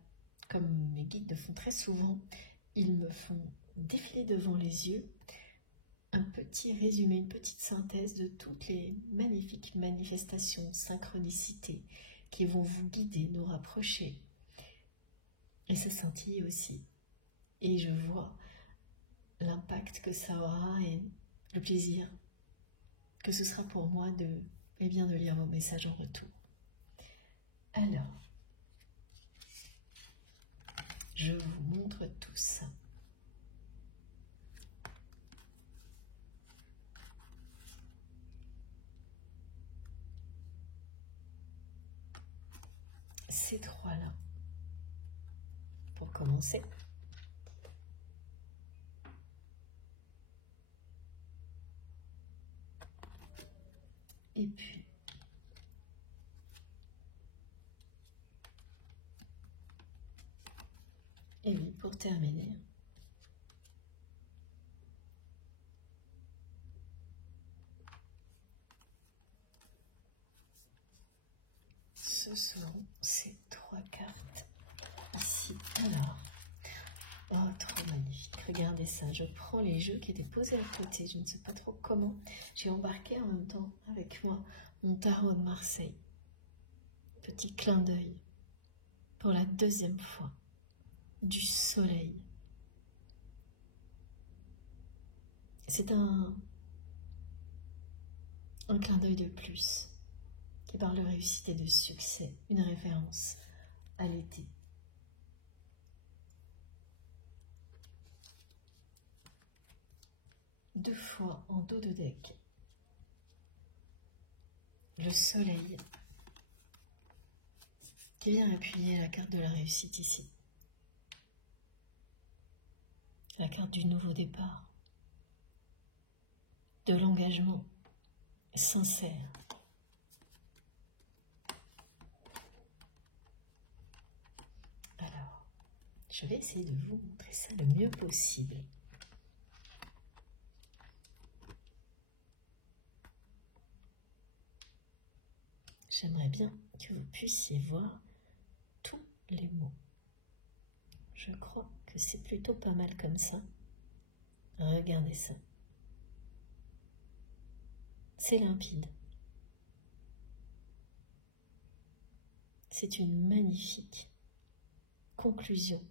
comme mes guides le font très souvent, ils me font défiler devant les yeux un petit résumé, une petite synthèse de toutes les magnifiques manifestations, synchronicités qui vont vous guider, nous rapprocher. Et ça scintille aussi. Et je vois l'impact que ça aura et le plaisir que ce sera pour moi de lire vos messages en retour. Alors, je vous montre tout ça. Ces trois-là, pour commencer. Et puis, et oui, pour terminer, ce seront ces trois cartes ici. Alors, oh, trop magnifique. Regardez ça, je prends les jeux qui étaient posés à côté, je ne sais pas trop comment. J'ai embarqué en même temps avec moi mon tarot de Marseille. Petit clin d'œil pour la deuxième fois. Du soleil. C'est un clin d'œil de plus qui parle de réussite et de succès, une référence à l'été. Deux fois en dos de deck, le soleil qui vient appuyer la carte de la réussite ici. La carte du nouveau départ, de l'engagement sincère, Je vais essayer de vous montrer ça le mieux possible. J'aimerais bien que vous puissiez voir tous les mots. Je crois que c'est plutôt pas mal comme ça. Regardez ça. C'est limpide. C'est une magnifique conclusion.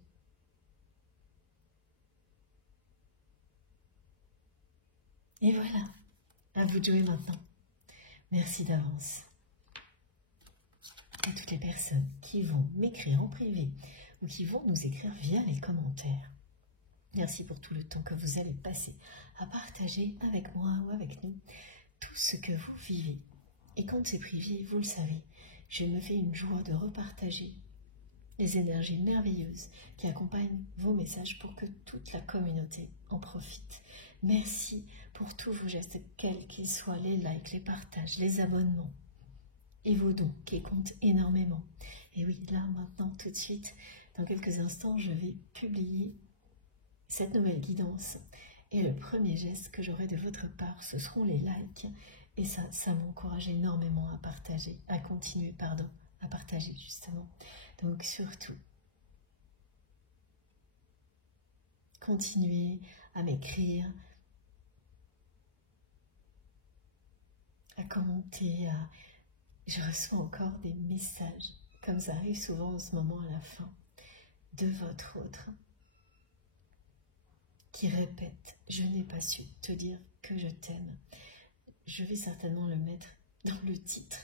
Et voilà, à vous de jouer maintenant. Merci d'avance. À toutes les personnes qui vont m'écrire en privé ou qui vont nous écrire via les commentaires. Merci pour tout le temps que vous allez passer à partager avec moi ou avec nous tout ce que vous vivez. Et quand c'est privé, vous le savez, je me fais une joie de repartager les énergies merveilleuses qui accompagnent vos messages pour que toute la communauté en profite. Merci pour tous vos gestes, quels qu'ils soient, les likes, les partages, les abonnements et vos dons qui comptent énormément. Et oui, là, maintenant, tout de suite, dans quelques instants, je vais publier cette nouvelle guidance. Et le premier geste que j'aurai de votre part, ce seront les likes. Et ça m'encourage énormément à partager, à continuer, à partager justement. Donc surtout, continuez à m'écrire, à commenter, Je reçois encore des messages, comme ça arrive souvent en ce moment à la fin, de votre autre, qui répète « Je n'ai pas su te dire que je t'aime ». Je vais certainement le mettre dans le titre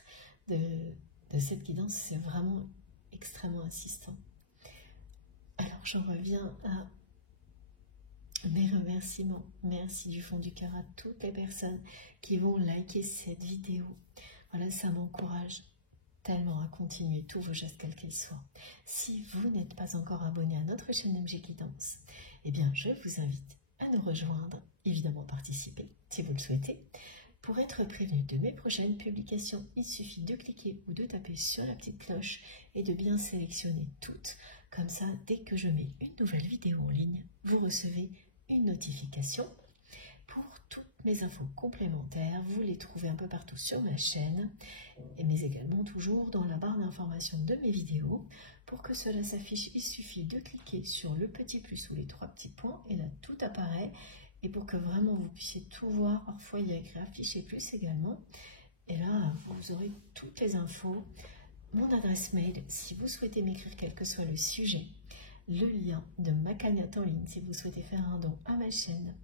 de cette guidance, c'est vraiment extrêmement insistant. Alors j'en reviens à mes remerciements. Merci du fond du cœur à toutes les personnes qui vont liker cette vidéo. Voilà, ça m'encourage tellement à continuer tous vos gestes quels qu'ils soient. Si vous n'êtes pas encore abonné à notre chaîne MG Guidance, eh bien je vous invite à nous rejoindre, évidemment participer si vous le souhaitez. Pour être prévenu de mes prochaines publications, il suffit de cliquer ou de taper sur la petite cloche et de bien sélectionner toutes. Comme ça, dès que je mets une nouvelle vidéo en ligne, vous recevez une notification. Pour toutes mes infos complémentaires, vous les trouvez un peu partout sur ma chaîne, mais également toujours dans la barre d'information de mes vidéos. Pour que cela s'affiche, il suffit de cliquer sur le petit plus ou les 3 petits points et là tout apparaît. Et pour que vraiment vous puissiez tout voir, parfois il y a écrit afficher plus également. Et là, vous aurez toutes les infos, mon adresse mail si vous souhaitez m'écrire quel que soit le sujet, le lien de ma cagnotte en ligne si vous souhaitez faire un don à ma chaîne,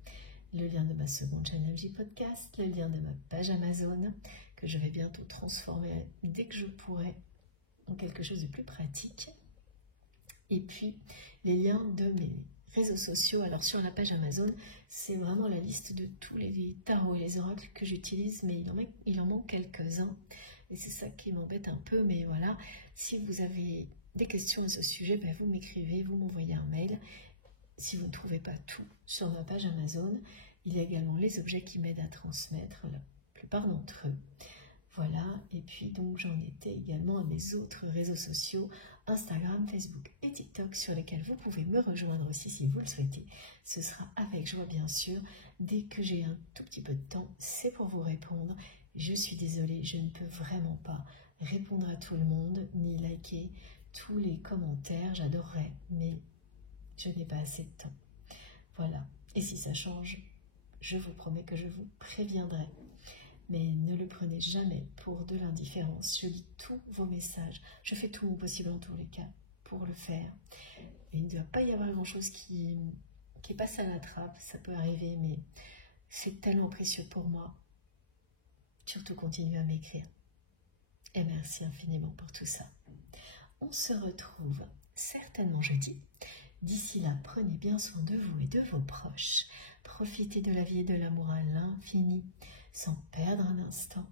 le lien de ma seconde chaîne MJ Podcast, le lien de ma page Amazon que je vais bientôt transformer dès que je pourrai en quelque chose de plus pratique. Et puis les liens de mes réseaux sociaux. Alors sur la page Amazon, c'est vraiment la liste de tous les tarots et les oracles que j'utilise, mais il en manque quelques-uns. Et c'est ça qui m'embête un peu, mais voilà, si vous avez des questions à ce sujet, ben vous m'écrivez, vous m'envoyez un mail. Si vous ne trouvez pas tout sur ma page Amazon, il y a également les objets qui m'aident à transmettre, la plupart d'entre eux. Voilà, et puis donc j'en étais également à mes autres réseaux sociaux, Instagram, Facebook et TikTok, sur lesquels vous pouvez me rejoindre aussi si vous le souhaitez. Ce sera avec joie bien sûr, dès que j'ai un tout petit peu de temps, c'est pour vous répondre. Je suis désolée, je ne peux vraiment pas répondre à tout le monde, ni liker tous les commentaires, j'adorerais, mais je n'ai pas assez de temps. Voilà, et si ça change, je vous promets que je vous préviendrai. Mais ne le prenez jamais pour de l'indifférence. Je lis tous vos messages. Je fais tout mon possible en tous les cas pour le faire. Et il ne doit pas y avoir grand-chose qui passe à la trappe. Ça peut arriver, mais c'est tellement précieux pour moi. Surtout continuez à m'écrire. Et merci infiniment pour tout ça. On se retrouve certainement jeudi. D'ici là, prenez bien soin de vous et de vos proches. Profitez de la vie et de l'amour à l'infini, sans perdre un instant.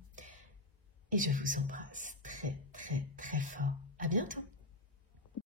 Et je vous embrasse très très très fort. À bientôt.